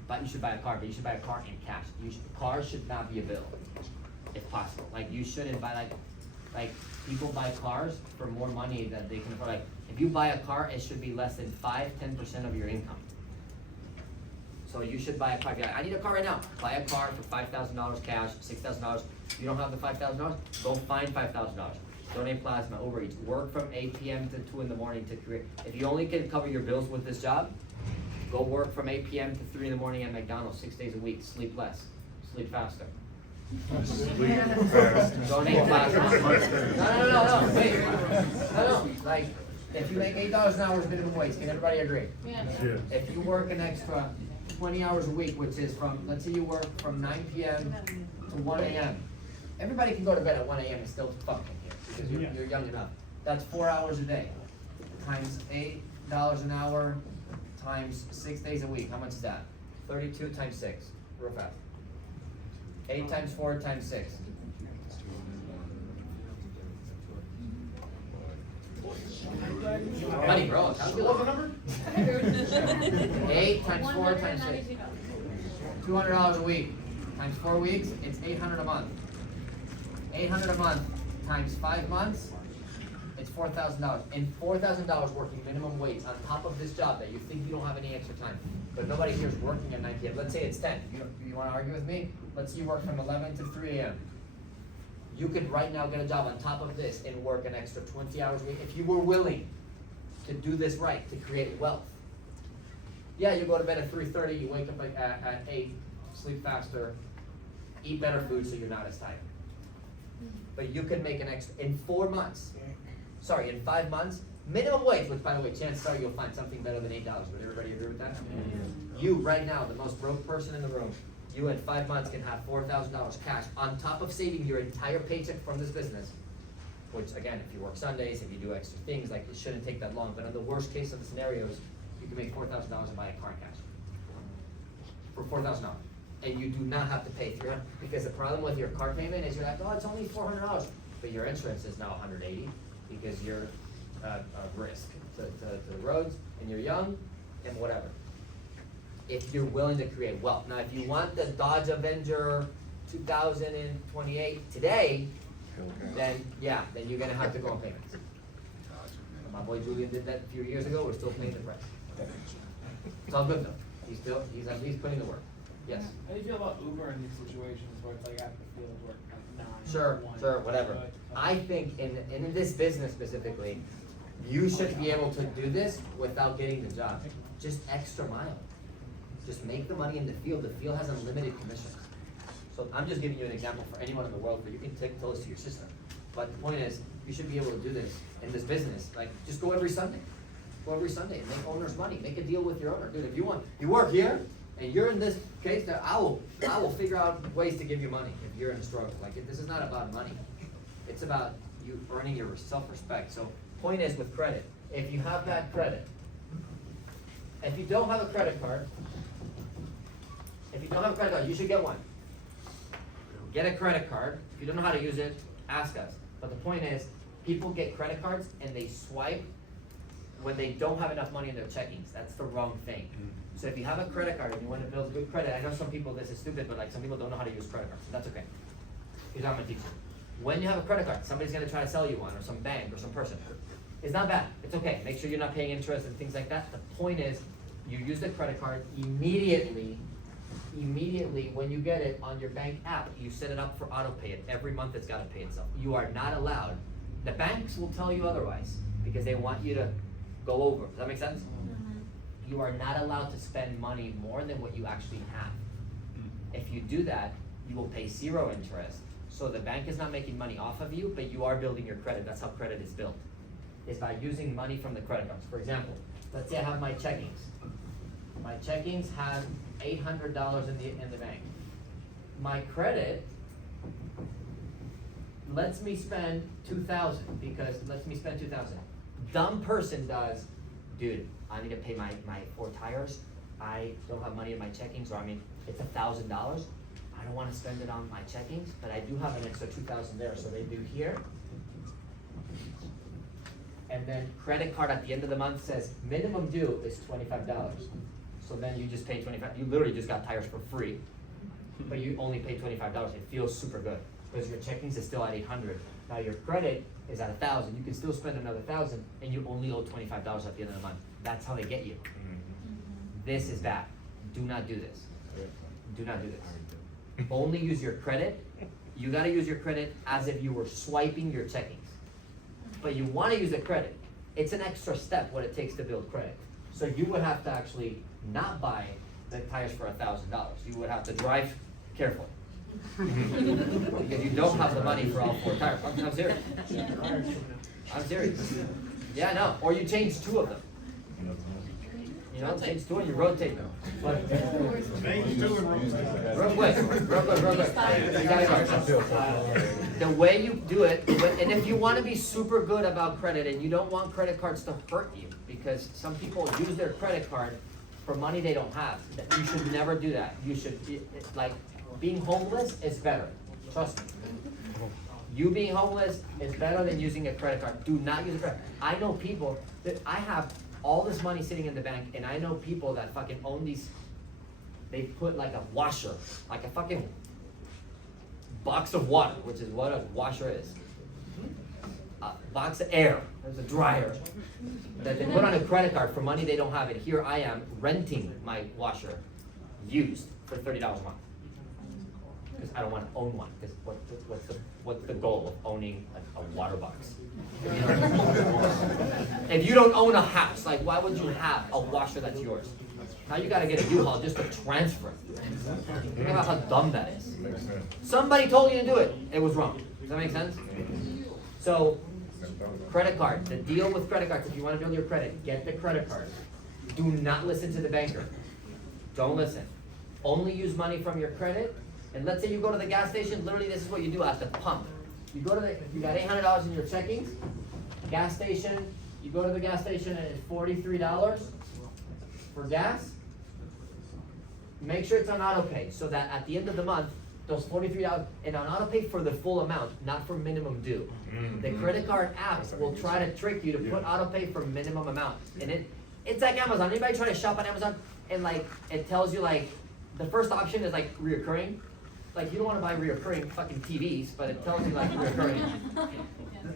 But you should buy a car, but you should buy a car in cash. Cars should not be a bill, if possible. Like you shouldn't buy like people buy cars for more money than they can afford. Like if you buy a car, it should be less than 5-10% of your income. So you should buy a car. If you're like, I need a car right now. Buy a car for $5,000 cash, $6,000. If you don't have the $5,000, go find $5,000. Donate plasma, overeats. Work from 8 p.m. to 2 in the morning to create. If you only can cover your bills with this job, go work from 8 p.m. to 3 in the morning at McDonald's 6 days a week. Sleep less. Sleep faster. Donate plasma. No. Wait. No. Like, if you make $8 an hour as minimum wage, can everybody agree? Yeah. Yes. If you work an extra 20 hours a week, which is from, let's say you work from 9 p.m. to 1 a.m. Everybody can go to bed at 1 a.m. and still fucking here, because you're young enough. That's 4 hours a day, times $8 an hour, times 6 days a week. How much is that? 32 times 6, real fast. 8 times 4 times 6. Money, bro. What was the number? 8 times 4 times 6. $200 a week times 4 weeks, it's $800 a month. $800 a month times 5 months, it's $4,000. And $4,000 working minimum wage on top of this job that you think you don't have any extra time. But nobody here is working at 9 p.m. Let's say it's 10. You want to argue with me? Let's say you work from 11 to 3 a.m. You could right now get a job on top of this and work an extra 20 hours a week if you were willing to do this right, to create wealth. Yeah, you go to bed at 3:30, you wake up at 8, sleep faster, eat better food so you're not as tired. But you could make an extra, in 4 months, sorry, in 5 months, minimum wage, which by the way, chances are you'll find something better than $8. Would everybody agree with that? You, right now, the most broke person in the room, you in 5 months can have $4,000 cash on top of saving your entire paycheck from this business. Which again, if you work Sundays, if you do extra things, like it shouldn't take that long. But in the worst case of the scenarios, you can make $4,000 and buy a car in cash. For $4,000. And you do not have to pay $300. Because the problem with your car payment is you're like, oh, it's only $400. But your insurance is now $180 because you're a risk to the roads and you're young and whatever. If you're willing to create wealth. Now, if you want the Dodge Avenger 2028 today, then yeah, then you're gonna have to go on payments. My boy Julian did that a few years ago, we're still paying the price. It's all good though, he's at least putting the work, yes. How do you feel about Uber in these situations where it's like after the field work, like 9, Sure, 1, sure, whatever. but- I think in this business specifically, you should be able to do this without getting the job. Just extra mile. Just make the money in the field. The field has unlimited commissions. So I'm just giving you an example for anyone in the world, but you can tell this to your sister. But the point is, you should be able to do this in this business. Like, just go every Sunday. Go every Sunday and make owners money. Make a deal with your owner. Dude, if you work here, and you're in this case, that I will figure out ways to give you money if you're in a struggle. Like, this is not about money. It's about you earning your self-respect. So, point is with credit, if you have bad credit, if you don't have a credit card, you should get one. Get a credit card. If you don't know how to use it, ask us. But the point is, people get credit cards and they swipe when they don't have enough money in their checkings. That's the wrong thing. So if you have a credit card and you want to build good credit, I know some people, this is stupid, but like some people don't know how to use credit cards. That's okay. Here's how I'm gonna teach you. When you have a credit card, somebody's gonna try to sell you one, or some bank, or some person. It's not bad. It's okay. Make sure you're not paying interest and things like that. The point is, you use the credit card immediately when you get it on your bank app, you set it up for auto pay. And every month it's got to pay itself. You are not allowed. The banks will tell you otherwise because they want you to go over. Does that make sense? You are not allowed to spend money more than what you actually have. If you do that, you will pay 0 interest. So the bank is not making money off of you, but you are building your credit. That's how credit is built. Is by using money from the credit cards. For example, let's say I have my checkings. My checkings have $800 in the bank. My credit lets me spend $2,000 because lets me spend $2,000. Dumb person does, dude, I need to pay my 4 tires. I don't have money in my checkings, or it's $1,000. I don't want to spend it on my checkings, but I do have an extra $2,000 there, so they do here. And then credit card at the end of the month says minimum due is $25. So then you just pay $25. You literally just got tires for free, but you only pay $25. It feels super good because your checkings is still at $800. Now your credit is at $1,000. You can still spend another $1,000, and you only owe $25 at the end of the month. That's how they get you. This is bad. Do not do this. Do not do this. Only use your credit. You got to use your credit as if you were swiping your checkings. But you want to use the credit. It's an extra step what it takes to build credit. So you would have to actually not buy the tires for $1,000. You would have to drive careful. Because you don't have the money for all 4 tires. I'm serious. I'm serious. Yeah, no. Or you change 2 of them. Change 2 and you rotate them. But real quick. You gotta go. The way you do it, and if you want to be super good about credit and you don't want credit cards to hurt you, because some people use their credit card for money they don't have. You should never do that. You should, like, being homeless is better. Trust me. You being homeless is better than using a credit card. Do not use a credit. I know people that, I have all this money sitting in the bank, and I know people that fucking own these, they put like a washer, like a fucking box of water, which is what a washer is. A box of air, there's a dryer, that they put on a credit card for money they don't have, and here I am renting my washer used for $30 a month. Because I don't wanna own one, because what's the goal of owning a water box? If you don't own a house, like why would you have a washer that's yours? Now you gotta get a U-Haul just to transfer it. Think about how dumb that is. Makes sense. Somebody told you to do it, it was wrong. Does that make sense? So, credit card, the deal with credit cards, if you wanna build your credit, get the credit card. Do not listen to the banker. Don't listen. Only use money from your credit, and let's say you go to the gas station, literally this is what you do at the pump. You go to the, you got $800 in your checkings, gas station, you go to the gas station and it's $43 for gas. Make sure it's on auto pay, so that at the end of the month, those $43, and on auto pay for the full amount, not for minimum due. The credit card app will try to trick you to put auto pay for minimum amount, and it's like Amazon. Anybody try to shop on Amazon and like it tells you like the first option is like reoccurring. Like you don't want to buy reoccurring fucking TVs, but it tells you like reoccurring.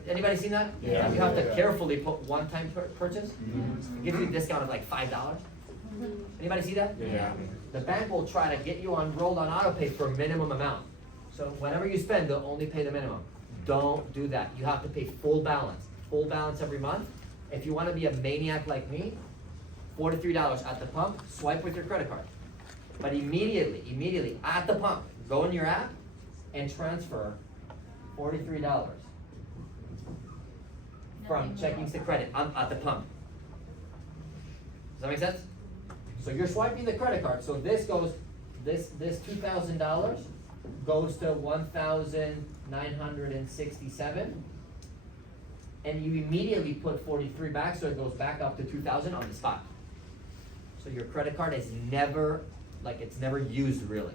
Anybody seen that? Yeah. You have to carefully put one-time purchase. It gives you a discount of like $5. Anybody see that? Yeah. The bank will try to get you enrolled on auto pay for a minimum amount. So whatever you spend, they'll only pay the minimum. Don't do that. You have to pay full balance every month. If you want to be a maniac like me, $43 at the pump, swipe with your credit card. But immediately at the pump, go in your app and transfer $43 from checkings to credit at the pump. Does that make sense? So you're swiping the credit card, so this goes, this $2,000 goes to 1,967, and you immediately put 43 back, so it goes back up to 2,000 on the spot. So your credit card is never, like it's never used really.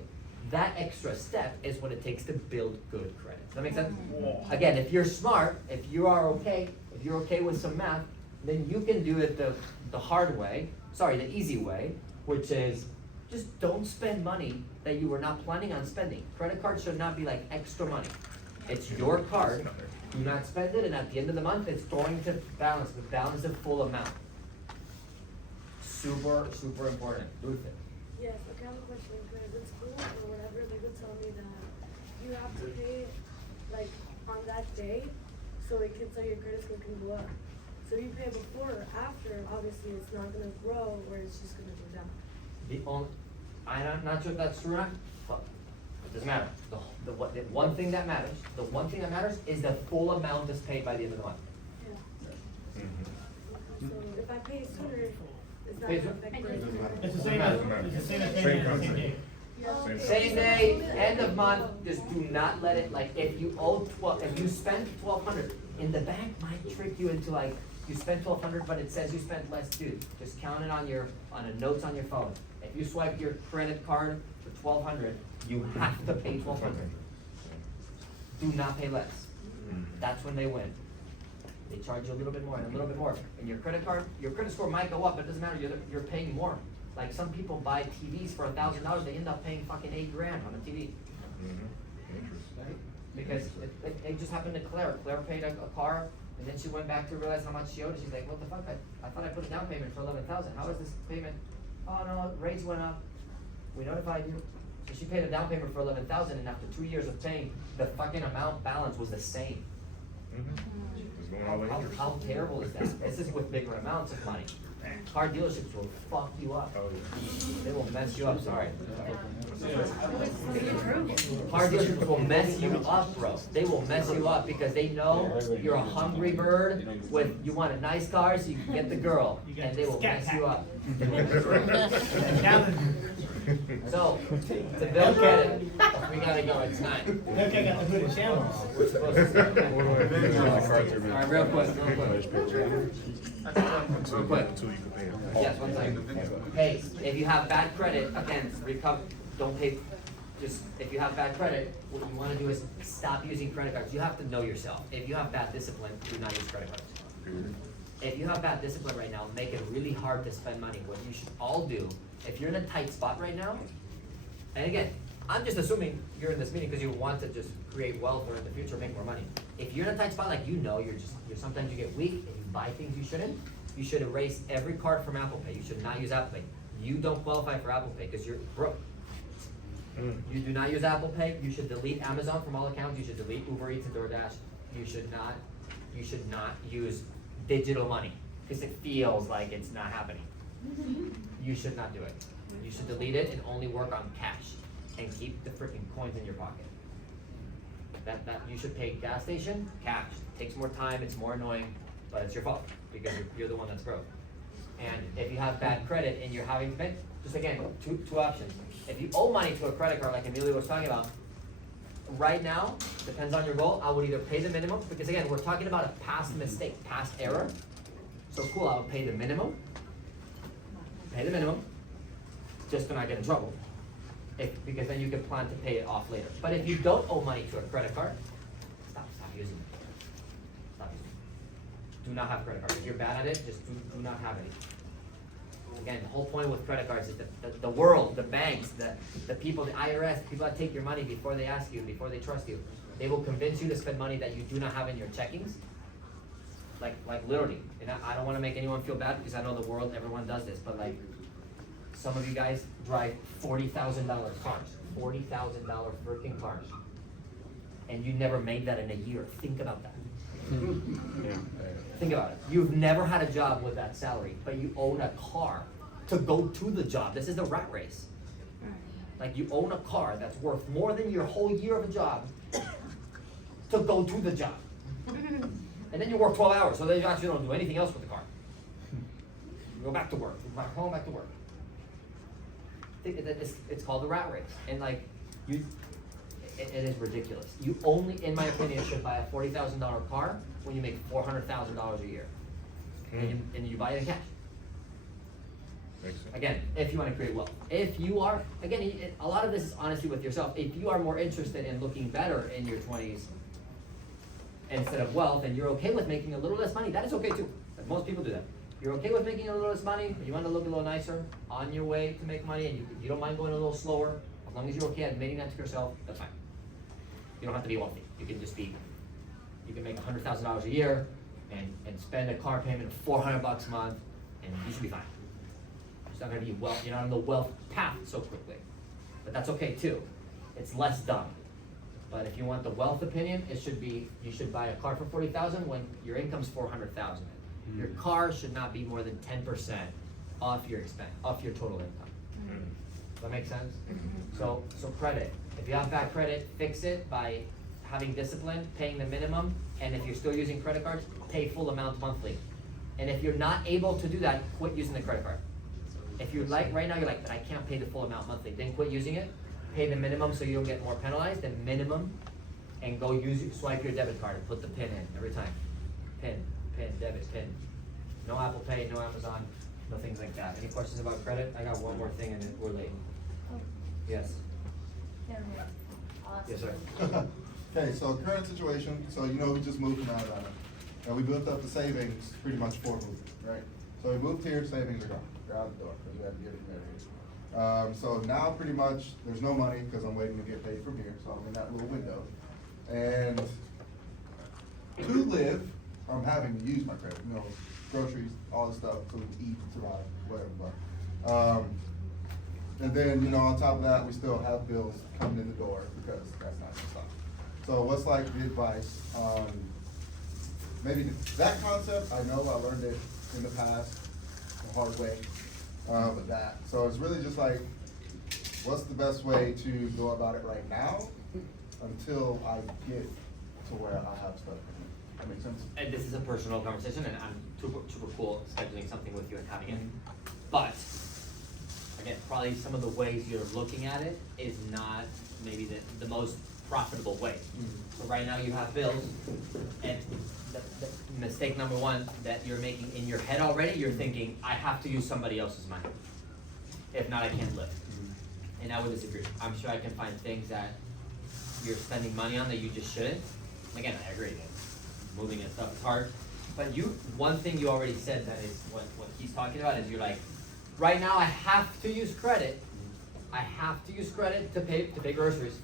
That extra step is what it takes to build good credit. Does that make sense? Again, if you're smart, if you're okay with some math, then you can do it the hard way, the easy way, which is just don't spend money that you were not planning on spending. Credit cards should not be like extra money. It's your card, do not spend it, and at the end of the month, it's going to balance the full amount. Super, super important. Ruth. Yes, okay, I have a question, because in school or whatever, they would tell me that you have to pay, like, on that day, so your credit score can go up. So you pay before or after, obviously it's not gonna grow, or it's just gonna go down. I'm not sure if that's true or not, but it doesn't matter. The one thing that matters is the full amount is paid by the end of the month. Yeah. So if I pay sooner, is that Pay gonna sooner? affect credit score? It's the same, it's the same as paying on the same day. Same day, end of month, just do not let it, like, if you owe if you spend $1,200, in the bank might trick you into like, you spent $1,200, but it says you spent less too. Just count it on a notes on your phone. If you swipe your credit card for $1,200, you have to pay $1,200. Do not pay less. That's when they win. They charge you a little bit more and a little bit more. And your credit score might go up, but it doesn't matter, you're paying more. Like some people buy TVs for $1,000, they end up paying fucking $8,000 on a TV. Right? Because it just happened to Claire. Claire paid a car, and then she went back to realize how much she owed, and she's like, what the fuck, I thought I put a down payment for $11,000, how is this payment? Oh no, rates went up, we notified you. So she paid a down payment for $11,000, and after 2 years of paying, the fucking amount balance was the same. It's going all the interest. How terrible is that? This is with bigger amounts of money. Car dealerships will fuck you up. Oh, yeah. They will mess you up, sorry. Car dealerships will mess you up, bro. They will mess you up because they know you're a hungry bird you want a nice car so you can get the girl, and they will mess you up. So, to build credit, we gotta go, it's time. Okay, got the hooded channels. We're supposed to start. Alright, real quick. Real quick. Until you can pay it. Yes, one second. Hey, if you have bad credit, again, don't pay, just, if you have bad credit, what you wanna do is stop using credit cards. You have to know yourself. If you have bad discipline, do not use credit cards. If you have bad discipline right now, make it really hard to spend money. What you should all do, if you're in a tight spot right now, and again, I'm just assuming you're in this meeting because you want to just create wealth or in the future make more money. If you're in a tight spot, like you're sometimes you get weak and you buy things you shouldn't, you should erase every card from Apple Pay. You should not use Apple Pay. You don't qualify for Apple Pay because you're broke. You do not use Apple Pay. You should delete Amazon from all accounts. You should delete Uber Eats and DoorDash. You should not use digital money because it feels like it's not happening. You should not do it. You should delete it and only work on cash and keep the freaking coins in your pocket. That you should pay gas station, cash. Takes more time, it's more annoying, but it's your fault because you're the one that's broke. And if you have bad credit and you're having to pay, just again, two options. If you owe money to a credit card like Emilio was talking about, right now, depends on your goal, I would either pay the minimum, because again, we're talking about a past mistake, past error. So cool, I would pay the minimum, just to not get in trouble. Because then you can plan to pay it off later. But if you don't owe money to a credit card, stop using it. Stop using it. Do not have credit cards. If you're bad at it, just do not have any. Again, the whole point with credit cards is that the world, the banks, the people, the IRS, the people that take your money before they ask you, before they trust you, they will convince you to spend money that you do not have in your checkings. Like literally. And I don't want to make anyone feel bad because I know the world, everyone does this, but like, some of you guys drive $40,000 cars, $40,000 freaking cars, and you never made that in a year. Think about that. Think about it. You've never had a job with that salary, but you own a car to go to the job. This is the rat race. Like you own a car that's worth more than your whole year of a job to go to the job. And then you work 12 hours, so then you actually don't do anything else with the car. You go back to work, back home, back to work. It's called the rat race, and like it is ridiculous. You only, in my opinion, should buy a $40,000 car when you make $400,000 a year, and you buy it in cash. Makes sense. Again, if you want to create wealth. If you are, again, a lot of this is honesty with yourself. If you are more interested in looking better in your 20s instead of wealth, and you're okay with making a little less money, that is okay too. Like most people do that. You're okay with making a little less money, but you want to look a little nicer on your way to make money, and you don't mind going a little slower, as long as you're okay admitting that to yourself, that's fine. You don't have to be wealthy. You can just be, you can make $100,000 a year and spend a car payment of $400 a month, and you should be fine. It's not gonna be wealth, you're not on the wealth path so quickly. But that's okay too. It's less dumb. But if you want the wealth opinion, it should be, you should buy a car for $40,000 when your income's $400,000. Your car should not be more than 10% off your expense, off your total income. Does that make sense? So credit. If you have bad credit, fix it by having discipline, paying the minimum, and if you're still using credit cards, pay full amount monthly. And if you're not able to do that, quit using the credit card. If you're like, right now you're like, but I can't pay the full amount monthly, then quit using it, pay the minimum so you don't get more penalized, then minimum, and go swipe your debit card and put the PIN in every time. PIN, debit, PIN. No Apple Pay, no Amazon, no things like that. Any questions about credit? I got one more thing and then we're late. Oh, Yes. never mind. I'll ask Yes, you. sir. Okay, so current situation, so we just moved from Alabama. And we built up the savings pretty much for moving, right? So we moved here, savings are gone, they're out the door, because we had to get married. So now pretty much, there's no money, because I'm waiting to get paid from here, so I'm in that little window. And to live, I'm having to use my credit, groceries, all the stuff, so we can eat, survive, whatever, but. And then, on top of that, we still have bills coming in the door, because that's not gonna stop. So what's like the advice on, maybe that concept, I know I learned it in the past, the hard way, with that. So it's really just like, what's the best way to go about it right now until I get to where I have stuff? That makes sense? And this is a personal conversation, and I'm super cool scheduling something with you and having it. But again, probably some of the ways you're looking at it is not maybe the most profitable way. So right now you have bills, and the mistake number one that you're making in your head already, you're thinking, I have to use somebody else's money. If not, I can't live. and I would disagree. I'm sure I can find things that you're spending money on that you just shouldn't. Again, I agree, moving and stuff is hard. But one thing you already said that is what he's talking about is you're like, right now I have to use credit. I have to use credit to pay groceries.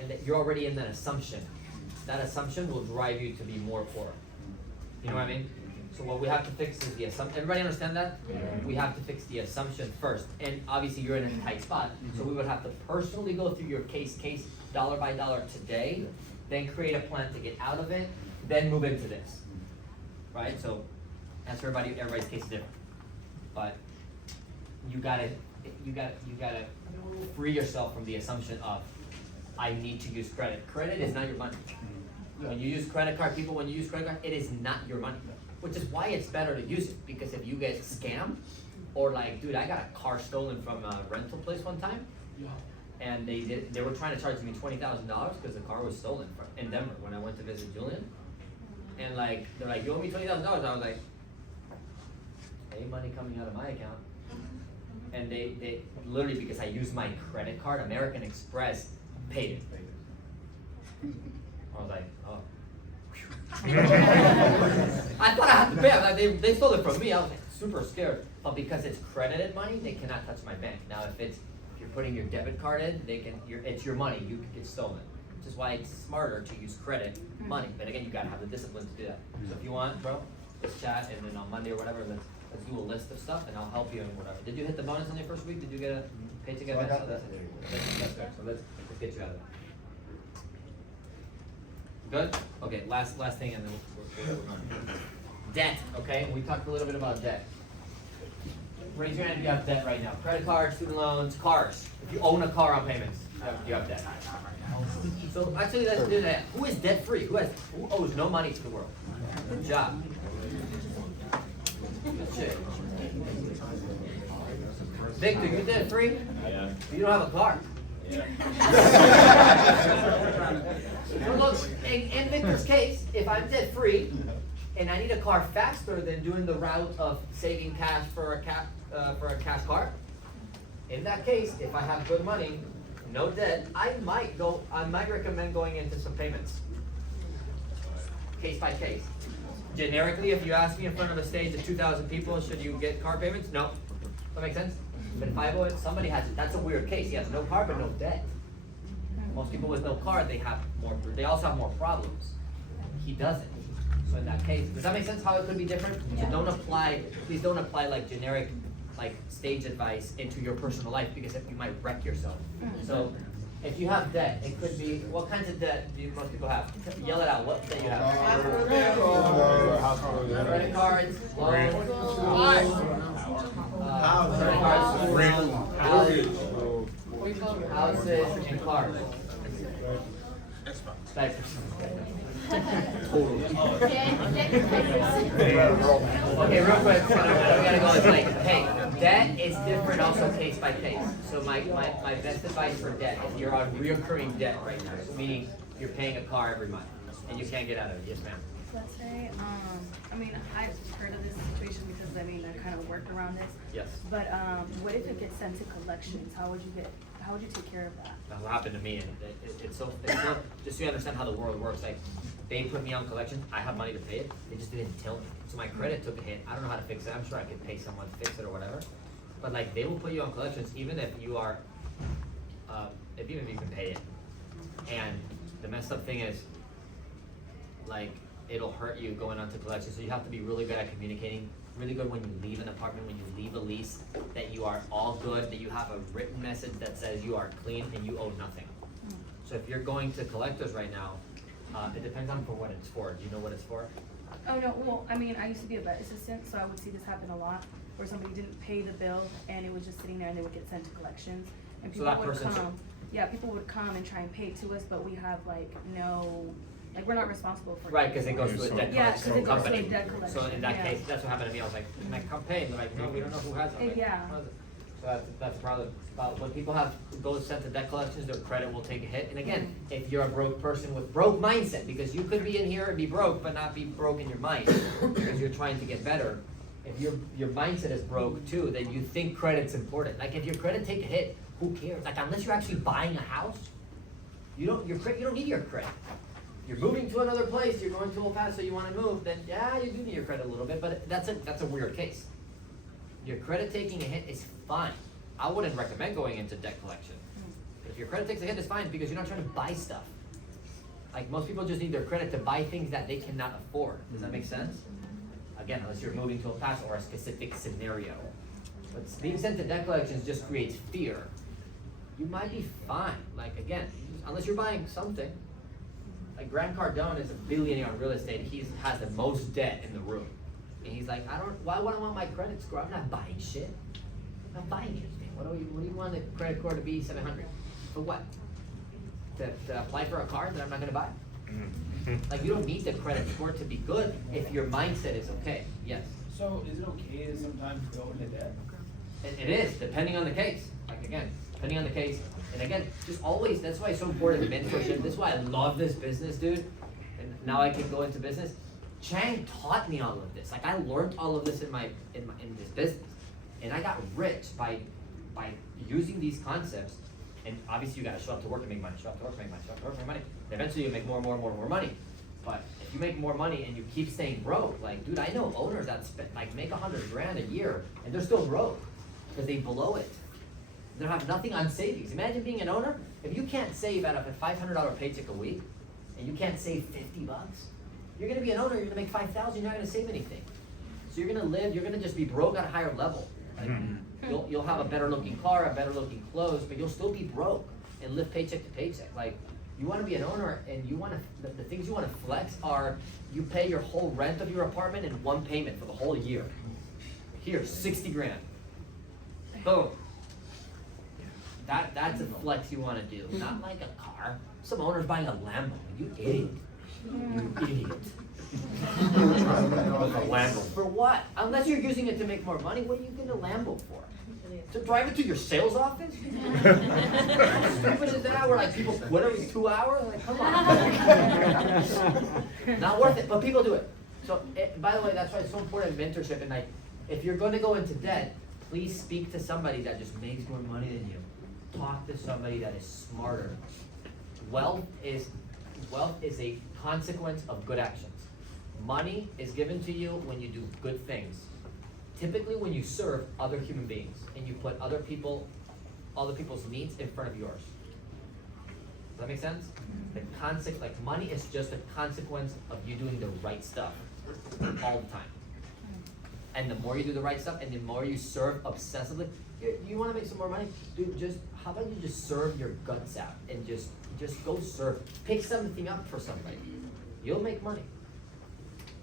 And that you're already in that assumption. That assumption will drive you to be more poor. You know what I mean? So what we have to fix is the assumption. Everybody understand that? Yeah. We have to fix the assumption first. And obviously you're in a tight spot. So we would have to personally go through your case dollar by dollar today, then create a plan to get out of it, then move into this. Right? So that's for everybody's case is different. But you gotta free yourself from the assumption of I need to use credit. Credit is not your money. When you use credit card, it is not your money. Which is why it's better to use it, because if you get scammed, or like, dude, I got a car stolen from a rental place one time, and they were trying to charge me $20,000 because the car was stolen in Denver when I went to visit Julian, and like, they're like, you owe me $20,000, I was like, ain't money coming out of my account, and they literally, because I used my credit card, American Express paid it. I was like, oh. I thought I had to pay. I was like, they stole it from me. I was like super scared. But because it's credited money, they cannot touch my bank. Now, if you're putting your debit card in, it's your money. You could get stolen. Which is why it's smarter to use credit money. But again, you gotta have the discipline to do that. So if you want, bro, let's chat, and then on Monday or whatever, let's do a list of stuff, and I'll help you and whatever. Did you hit the bonus on your first week? Did you get a paycheck? So I got that. That's good. So let's get you out of it. Good? Okay, last thing, and then we're on. Debt, okay? We talked a little bit about debt. Raise your hand if you have debt right now. Credit cards, student loans, cars. If you own a car on payments, you have debt. So actually, let's do that. Who is debt free? Who owes no money to the world? Good job. Good shit. Victor, you debt free? Yeah. You don't have a car. So look, in Victor's case, if I'm debt free and I need a car faster than doing the route of saving cash for a cash car, in that case, if I have good money, no debt, I might recommend going into some payments. Case by case. Generically, if you ask me in front of a stage of 2,000 people, should you get car payments? No. That make sense? But if I go, somebody has it, that's a weird case. He has no car but no debt. Most people with no car, they also have more problems. He doesn't. So in that case, does that make sense how it could be different? Yeah. So please don't apply like generic, like stage advice into your personal life, because you might wreck yourself. So if you have debt, it could be, what kinds of debt do most people have? Yell it out, what debt you have? Credit cards, loans, credit cards, schools, houses, and cars. Diapers. Okay, real quick, we gotta go. It's like, hey, debt is different also case by case. So my best advice for debt, if you're on reoccurring debt right now, so meaning you're paying a car every month and you can't get out of it. Yes, ma'am. Let's say, I've heard of this situation because, I kind of work around this. Yes. But, what if it gets sent to collections? How would you take care of that? That's what happened to me, and it's so, just so you understand how the world works, like, they put me on collections, I have money to pay it, they just didn't tell me. So my credit took a hit, I don't know how to fix it, I'm sure I could pay someone to fix it or whatever. But like, they will put you on collections even if you are, even if you can pay it. And the messed up thing is, like, it'll hurt you going on to collections, so you have to be really good at communicating, really good when you leave an apartment, when you leave a lease, that you are all good, that you have a written message that says you are clean and you owe nothing. So if you're going to collectors right now, it depends on for what it's for. Do you know what it's for? Oh, no, well, I used to be a vet assistant, so I would see this happen a lot, where somebody didn't pay the bill and it was just sitting there and they would get sent to collections. And So people that would person should- come, people would come and try and pay to us, but we have we're not responsible for it. Right, because it goes to a debt Yeah, 'cause collection it goes to a company. debt So collection, in that yeah. case, that's what happened to me. I was like, can I come pay? And they're like, no, we don't know who has it. I'm like, Yeah. "Who has it?" So that's the problem. When people go sent to debt collections, their credit will take a hit. And again, if you're a broke person with broke mindset, because you could be in here and be broke, but not be broke in your mind, because you're trying to get better. If your mindset is broke too, then you think credit's important. Like if your credit take a hit, who cares? Like, unless you're actually buying a house, you don't need your credit. You're moving to another place, you're going to El Paso, you wanna move, then yeah, you do need your credit a little bit, but that's a weird case. Your credit taking a hit is fine. I wouldn't recommend going into debt collection. If your credit takes a hit, it's fine because you're not trying to buy stuff. Like, most people just need their credit to buy things that they cannot afford. Does that make sense? Again, unless you're moving to El Paso or a specific scenario. But being sent to debt collections just creates fear. You might be fine. Like, again, unless you're buying something. Like, Grant Cardone is a billionaire on real estate. He has the most debt in the room. And he's like, why would I want my credit score? I'm not buying shit. I'm not buying anything. What do you want the credit score to be 700? For what? To apply for a car that I'm not gonna buy? Like, you don't need the credit score to be good if your mindset is okay. Yes. So is it okay to sometimes go into debt? It is, depending on the case. Like, again, depending on the case. And again, just always, that's why it's so important mentorship. This is why I love this business, dude. And now I can go into business. Chang taught me all of this. Like, I learned all of this in this business. And I got rich by using these concepts. And obviously you gotta show up to work and make money, show up to work, make money, show up to work, make money. And eventually you make more money. But if you make more money and you keep staying broke, like, dude, I know owners that make $100,000 a year and they're still broke because they blow it. They have nothing on savings. Imagine being an owner. If you can't save out of a $500 paycheck a week and you can't save $50, you're gonna be an owner, you're gonna make $5,000, you're not gonna save anything. So you're gonna just be broke at a higher level. Like, you'll have a better looking car, a better looking clothes, but you'll still be broke and live paycheck to paycheck. Like, you wanna be an owner and you wanna, the things you wanna flex are, you pay your whole rent of your apartment in one payment for the whole year. Here, $60,000. Boom. That's a flex you wanna do, not like a car. Some owner's buying a Lambo, you idiot. You idiot. A Lambo. For what? Unless you're using it to make more money, what are you getting a Lambo for? To drive it to your sales office? How stupid is that? Where like people quit every 2 hours? Like, come on. Not worth it, but people do it. So, by the way, that's why it's so important mentorship. And like, if you're going to go into debt, please speak to somebody that just makes more money than you. Talk to somebody that is smarter. Wealth is a consequence of good actions. Money is given to you when you do good things. Typically when you serve other human beings and you put other people's needs in front of yours. Does that make sense? Like, money is just a consequence of you doing the right stuff all the time. And the more you do the right stuff and the more you serve obsessively, you wanna make some more money? Dude, how about you just serve your guts out and just go serve. Pick something up for somebody. You'll make money.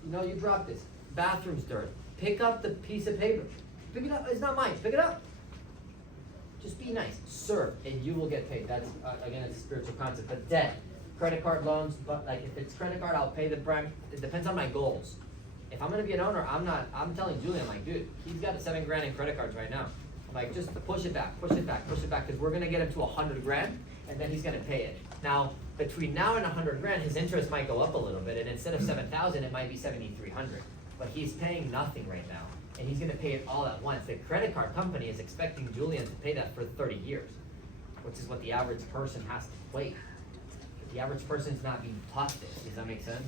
You know, you dropped this. Bathroom's dirty. Pick up the piece of paper. Pick it up. It's not mine. Pick it up. Just be nice. Serve, and you will get paid. That's, again, it's a spiritual concept. But debt, credit card loans, but like if it's credit card, I'll pay the prime. It depends on my goals. If I'm gonna be an owner, I'm telling Julian, I'm like, dude, he's got $7,000 in credit cards right now. I'm like, just push it back, because we're gonna get him to $100,000, and then he's gonna pay it. Now, between now and $100,000, his interest might go up a little bit, and instead of $7,000, it might be $7,300. But he's paying nothing right now, and he's gonna pay it all at once. The credit card company is expecting Julian to pay that for 30 years, which is what the average person has to wait. The average person's not being taught this. Does that make sense?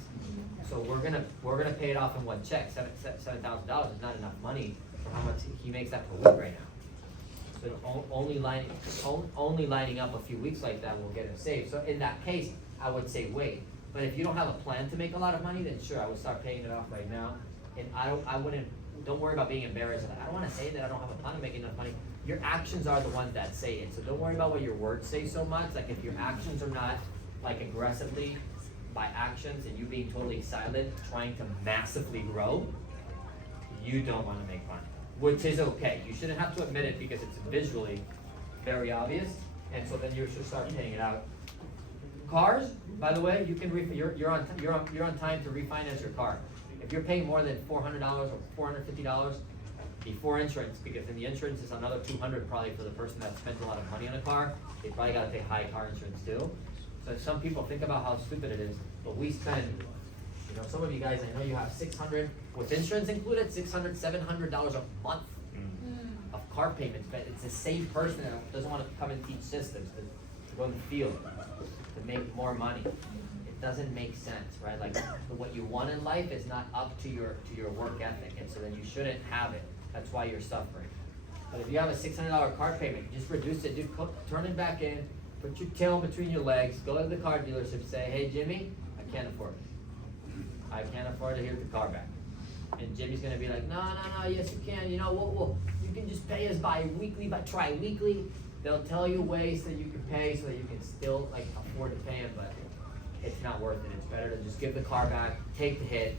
So we're gonna pay it off in one check. $7,000 is not enough money for how much he makes that per week right now. So only lining up a few weeks like that will get him saved. So in that case, I would say wait. But if you don't have a plan to make a lot of money, then sure, I would start paying it off right now. And don't worry about being embarrassed. I don't wanna say that I don't have a plan to make enough money. Your actions are the ones that say it. So don't worry about what your words say so much. Like if your actions are not like aggressively by actions and you being totally silent, trying to massively grow, you don't wanna make money. Which is okay. You shouldn't have to admit it because it's visually very obvious, and so then you should start paying it out. Cars, by the way, you can you're on time to refinance your car. If you're paying more than $400 or $450 before insurance, because then the insurance is another $200 probably for the person that spent a lot of money on a car, they probably gotta pay high car insurance too. So some people think about how stupid it is, but we spend, you know, some of you guys, I know you have $600, with insurance included, $600, $700 a month of car payments, but it's the same person that doesn't wanna come and teach systems, to go in the field, to make more money. It doesn't make sense, right? Like, what you want in life is not up to your work ethic, and so then you shouldn't have it. That's why you're suffering. But if you have a $600 car payment, just reduce it, turn it back in, put your tail between your legs, go to the car dealership, say, hey, Jimmy, I can't afford it. I can't afford to get the car back. And Jimmy's gonna be like, no, yes you can, you know, well, you can just pay us bi-weekly, tri-weekly. They'll tell you ways that you can pay so that you can still like afford to pay them, but it's not worth it. It's better to just give the car back, take the hit,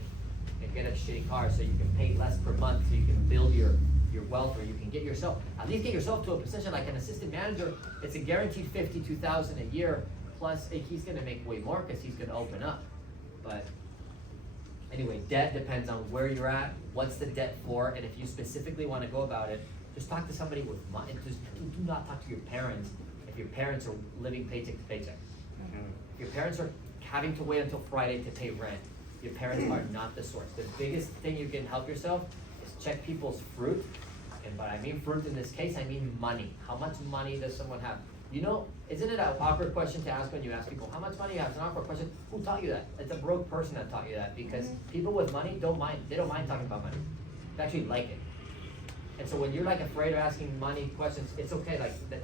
and get a shitty car so you can pay less per month, so you can build your wealth, or you can at least get yourself to a position like an assistant manager. It's a guaranteed $52,000 a year, plus he's gonna make way more because he's gonna open up. But anyway, debt depends on where you're at, what's the debt for, and if you specifically wanna go about it, just talk to somebody with money. Just do not talk to your parents if your parents are living paycheck to paycheck. If your parents are having to wait until Friday to pay rent, your parents are not the source. The biggest thing you can help yourself is check people's fruit. And by I mean fruit in this case, I mean money. How much money does someone have? You know, isn't it an awkward question to ask when you ask people, how much money you have? It's an awkward question. Who taught you that? It's a broke person that taught you that, because people with money don't mind talking about money. They actually like it. And so when you're like afraid of asking money questions, it's okay. Like that,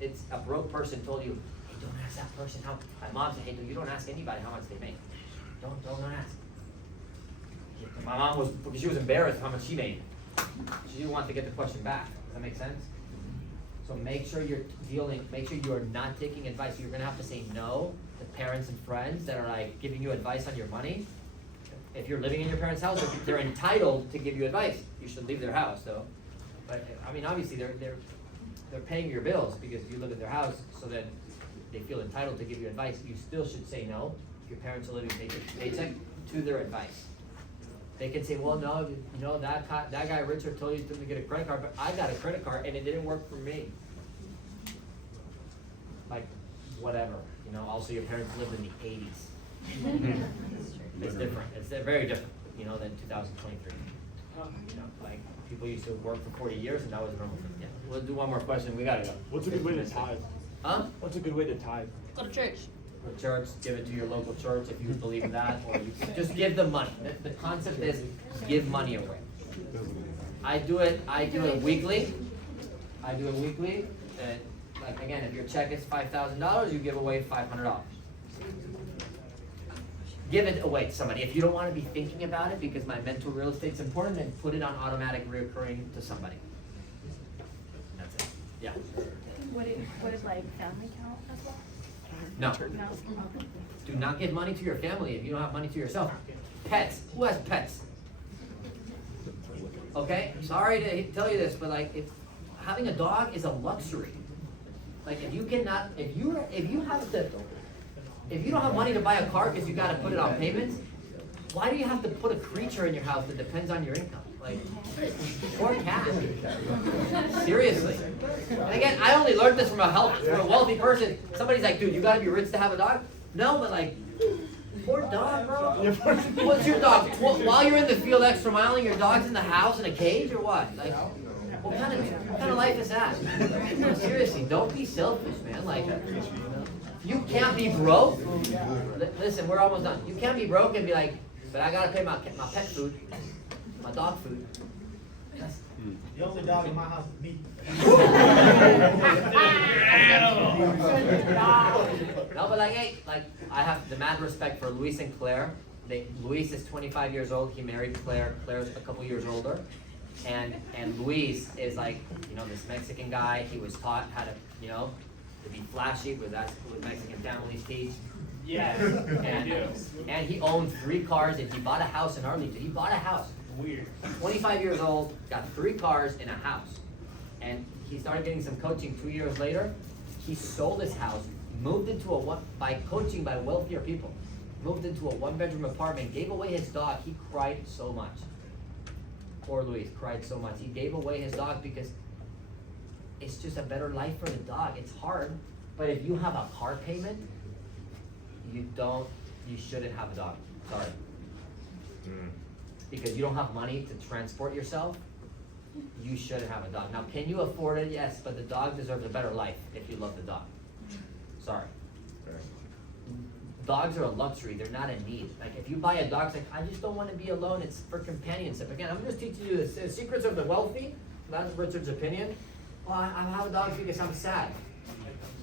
it's a broke person told you, hey, don't ask that person how. My mom said, hey, you don't ask anybody how much they make. Don't ask. My mom was, because she was embarrassed how much she made. She didn't want to get the question back. Does that make sense? So make sure you're not taking advice. You're gonna have to say no to parents and friends that are like giving you advice on your money. If you're living in your parents' house, they're entitled to give you advice. You should leave their house though. But I mean, obviously they're paying your bills because you live in their house, so that they feel entitled to give you advice. You still should say no if your parents are living paycheck to their advice. They can say, well, no, you know, that guy Richard told you to get a credit card, but I got a credit card and it didn't work for me. Like, whatever, you know, also your parents lived in the 80s. It's different, it's very different, you know, than 2023. You know, like, people used to work for 40 years and that was normal. Yeah, we'll do one more question, we gotta go. What's a good way to tithe? Huh? What's a good way to tithe? Go to church. Go to church, give it to your local church if you believe in that, or you can just give them money. The concept is give money away. I do it weekly. And like again, if your check is $5,000, you give away $500. Give it away to somebody. If you don't want to be thinking about it because my mental real estate's important, then put it on automatic reoccurring to somebody. That's it. Yeah. Would it like family count as well? No. No. Do not give money to your family if you don't have money to yourself. Pets. Who has pets? Okay? Sorry to tell you this, but like, having a dog is a luxury. Like, if you don't have money to buy a car because you got to put it on payments, why do you have to put a creature in your house that depends on your income? Like, or a cat. Seriously. And again, I only learned this from a wealthy person. Somebody's like, dude, you gotta be rich to have a dog? No, but like, poor dog, bro. What's your dog? While you're in the field extra miling, your dog's in the house in a cage or what? Like, what kind of life is that? No, seriously, don't be selfish, man. Like, you can't be broke. Listen, we're almost done. You can't be broke and be like, but I gotta pay my pet food. My dog food. The only dog in my house is me. No, but like, hey, like, I have the mad respect for Luis and Claire. Luis is 25 years old. He married Claire. Claire's a couple years older. And Luis is like, you know, this Mexican guy. He was taught how to, you know, to be flashy, because that's what Mexican families teach. Yeah. And he owns 3 cars, and he bought a house in Arlington. He bought a house. Weird. 25 years old, got 3 cars and a house. And he started getting some coaching 2 years later. He sold his house, moved into by coaching by wealthier people, moved into a 1-bedroom apartment, gave away his dog. He cried so much. Poor Luis cried so much. He gave away his dog because it's just a better life for the dog. It's hard, but if you have a car payment, you shouldn't have a dog. Sorry. Because you don't have money to transport yourself, you shouldn't have a dog. Now, can you afford it? Yes, but the dog deserves a better life if you love the dog. Sorry. Dogs are a luxury, they're not a need. Like, if you buy a dog, it's like, I just don't wanna be alone, it's for companionship. Again, I'm just teaching you the secrets of the wealthy, that's Richard's opinion. Well, I have a dog because I'm sad.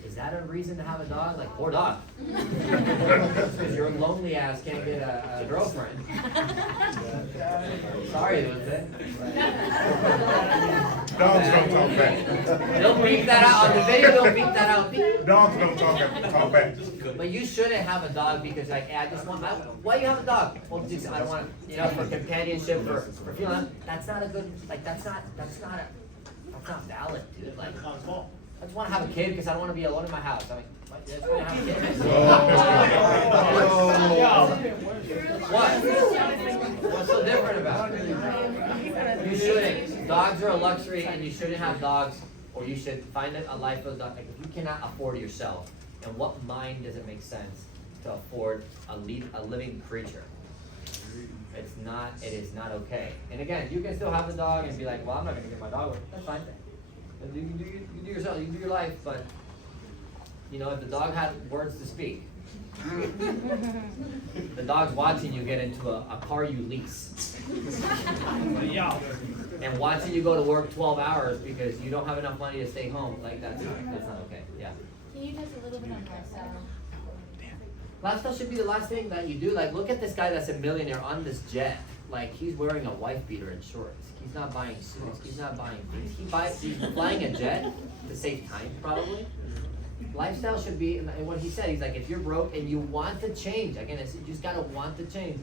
Is that a reason to have a dog? Like, poor dog. Because your lonely ass can't get a girlfriend. Sorry, was it? Dogs don't talk back. They'll beep that out, on the video they'll beep that out. Beep. Dogs don't talk back. But you shouldn't have a dog because like, I just want, why you have a dog? Well, just, I don't want, you know, for companionship, for feeling, that's not a good, like, that's not valid, dude, like. I just wanna have a kid because I don't wanna be alone in my house. I mean, I just wanna have a kid. What? What's so different about it? You shouldn't. Dogs are a luxury and you shouldn't have dogs, or you should find a life with a dog. Like, if you cannot afford yourself, in what mind does it make sense to afford a living creature? It is not okay. And again, you can still have the dog and be like, well, I'm not gonna get my dog with. That's fine. You can do yourself, you can do your life, but, you know, if the dog had words to speak, the dog's watching you get into a car you lease. And watching you go to work 12 hours because you don't have enough money to stay home, like, that's not okay, yeah. Can you touch a little bit on lifestyle? Lifestyle should be the last thing that you do. Like, look at this guy that's a millionaire on this jet. Like, he's wearing a wife beater and shorts. He's not buying suits. He's not buying things. He's flying a jet to save time, probably. Lifestyle should be, and what he said, he's like, if you're broke and you want to change, again, you just gotta want to change.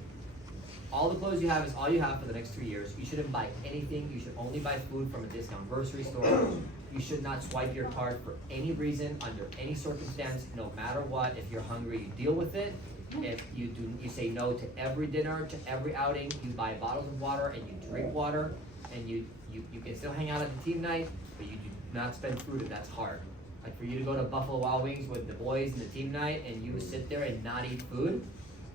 All the clothes you have is all you have for the next 3 years. You shouldn't buy anything. You should only buy food from a discount grocery store. You should not swipe your card for any reason, under any circumstance, no matter what. If you're hungry, you deal with it. If you say no to every dinner, to every outing, you buy bottles of water and you drink water, and you can still hang out at the team night, but you do not spend food if that's hard. Like, for you to go to Buffalo Wild Wings with the boys in the team night and you sit there and not eat food,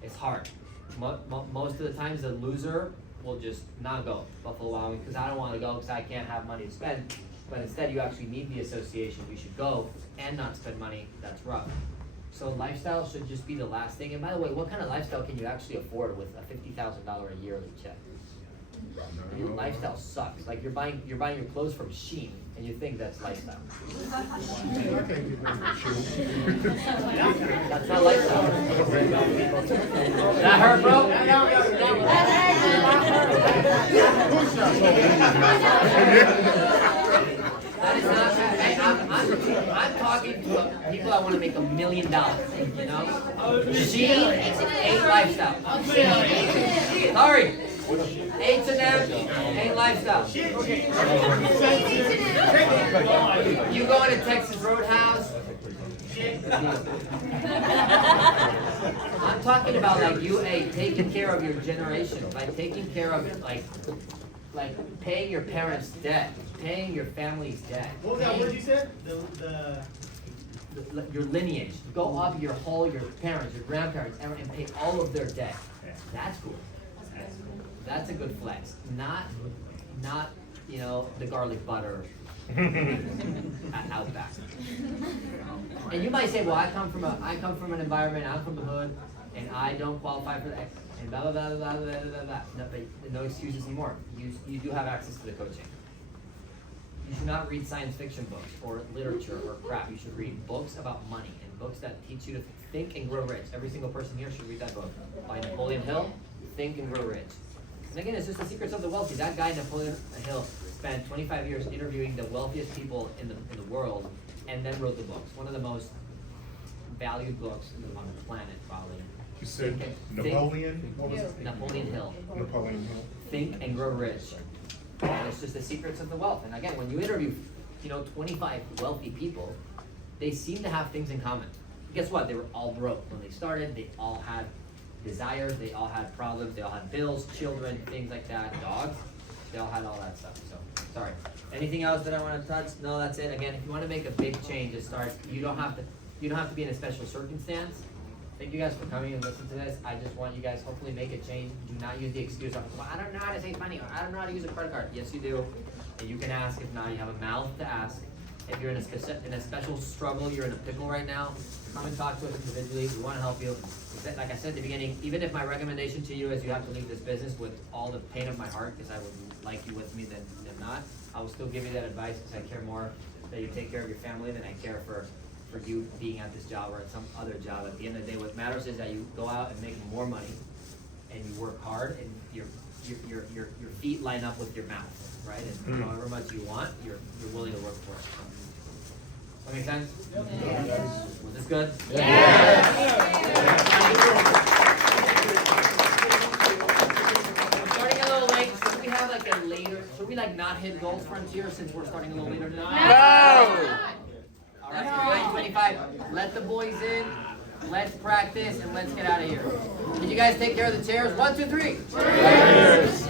it's hard. Most of the times the loser will just not go Buffalo Wild Wings because I don't want to go because I can't have money to spend. But instead you actually need the association. You should go and not spend money. That's rough. So lifestyle should just be the last thing. And by the way, what kind of lifestyle can you actually afford with a $50,000 a yearly check? Your lifestyle sucks. Like, you're buying your clothes from Shein and you think that's lifestyle. That's not lifestyle. That hurt, bro? That is not, hey, I'm talking to people that want to make $1 million, you know? Shein ain't lifestyle. Sorry. H&M ain't lifestyle. You go into Texas Roadhouse. I'm talking about like taking care of your generation, like taking care of it, like paying your parents' debt, paying your family's debt. What was that word you said? Your lineage. Go up your parents, your grandparents, and pay all of their debt. That's cool. That's a good flex. Not you know, the garlic butter at Outback. And you might say, well, I come from an environment, I'm from the hood, and I don't qualify for that, and blah blah blah blah blah blah blah. No, but no excuses anymore. You do have access to the coaching. You should not read science fiction books or literature or crap. You should read books about money and books that teach you to think and grow rich. Every single person here should read that book by Napoleon Hill, Think and Grow Rich. And again, it's just the secrets of the wealthy. That guy, Napoleon Hill, spent 25 years interviewing the wealthiest people in the world, and then wrote the books. One of the most valued books on the planet, probably. You said Napoleon? What was it? Napoleon Hill. Napoleon Hill. Think and Grow Rich. And it's just the secrets of the wealth. And again, when you interview, 25 wealthy people, they seem to have things in common. Guess what? They were all broke when they started. They all had desires. They all had problems. They all had bills, children, things like that, dogs. They all had all that stuff. So, sorry. Anything else that I want to touch? No, that's it. Again, if you want to make a big change, it starts. You don't have to be in a special circumstance. Thank you guys for coming and listening to this. I just want you guys hopefully make a change. Do not use the excuse of, well, I don't know how to save money, or I don't know how to use a credit card. Yes, you do. and you can ask. If not, you have a mouth to ask. If you're in a special struggle, you're in a pickle right now, come and talk to us individually. We wanna help you. Like I said at the beginning, even if my recommendation to you is you have to leave this business with all the pain of my heart, because I would like you with me than not, I will still give you that advice, because I care more that you take care of your family than I care for you being at this job or at some other job. At the end of the day, what matters is that you go out and make more money, and you work hard, and your feet line up with your mouth, right? And however much you want, you're willing to work for it. That make sense? Yes. Was this good? I'm starting a little late. Should we have like a later? Should we like not hit goals frontier since we're starting a little later tonight? No. All right, 9:25. Let the boys in. Let's practice and let's get out of here. Can you guys take care of the chairs? 1, 2, 3. Cheers.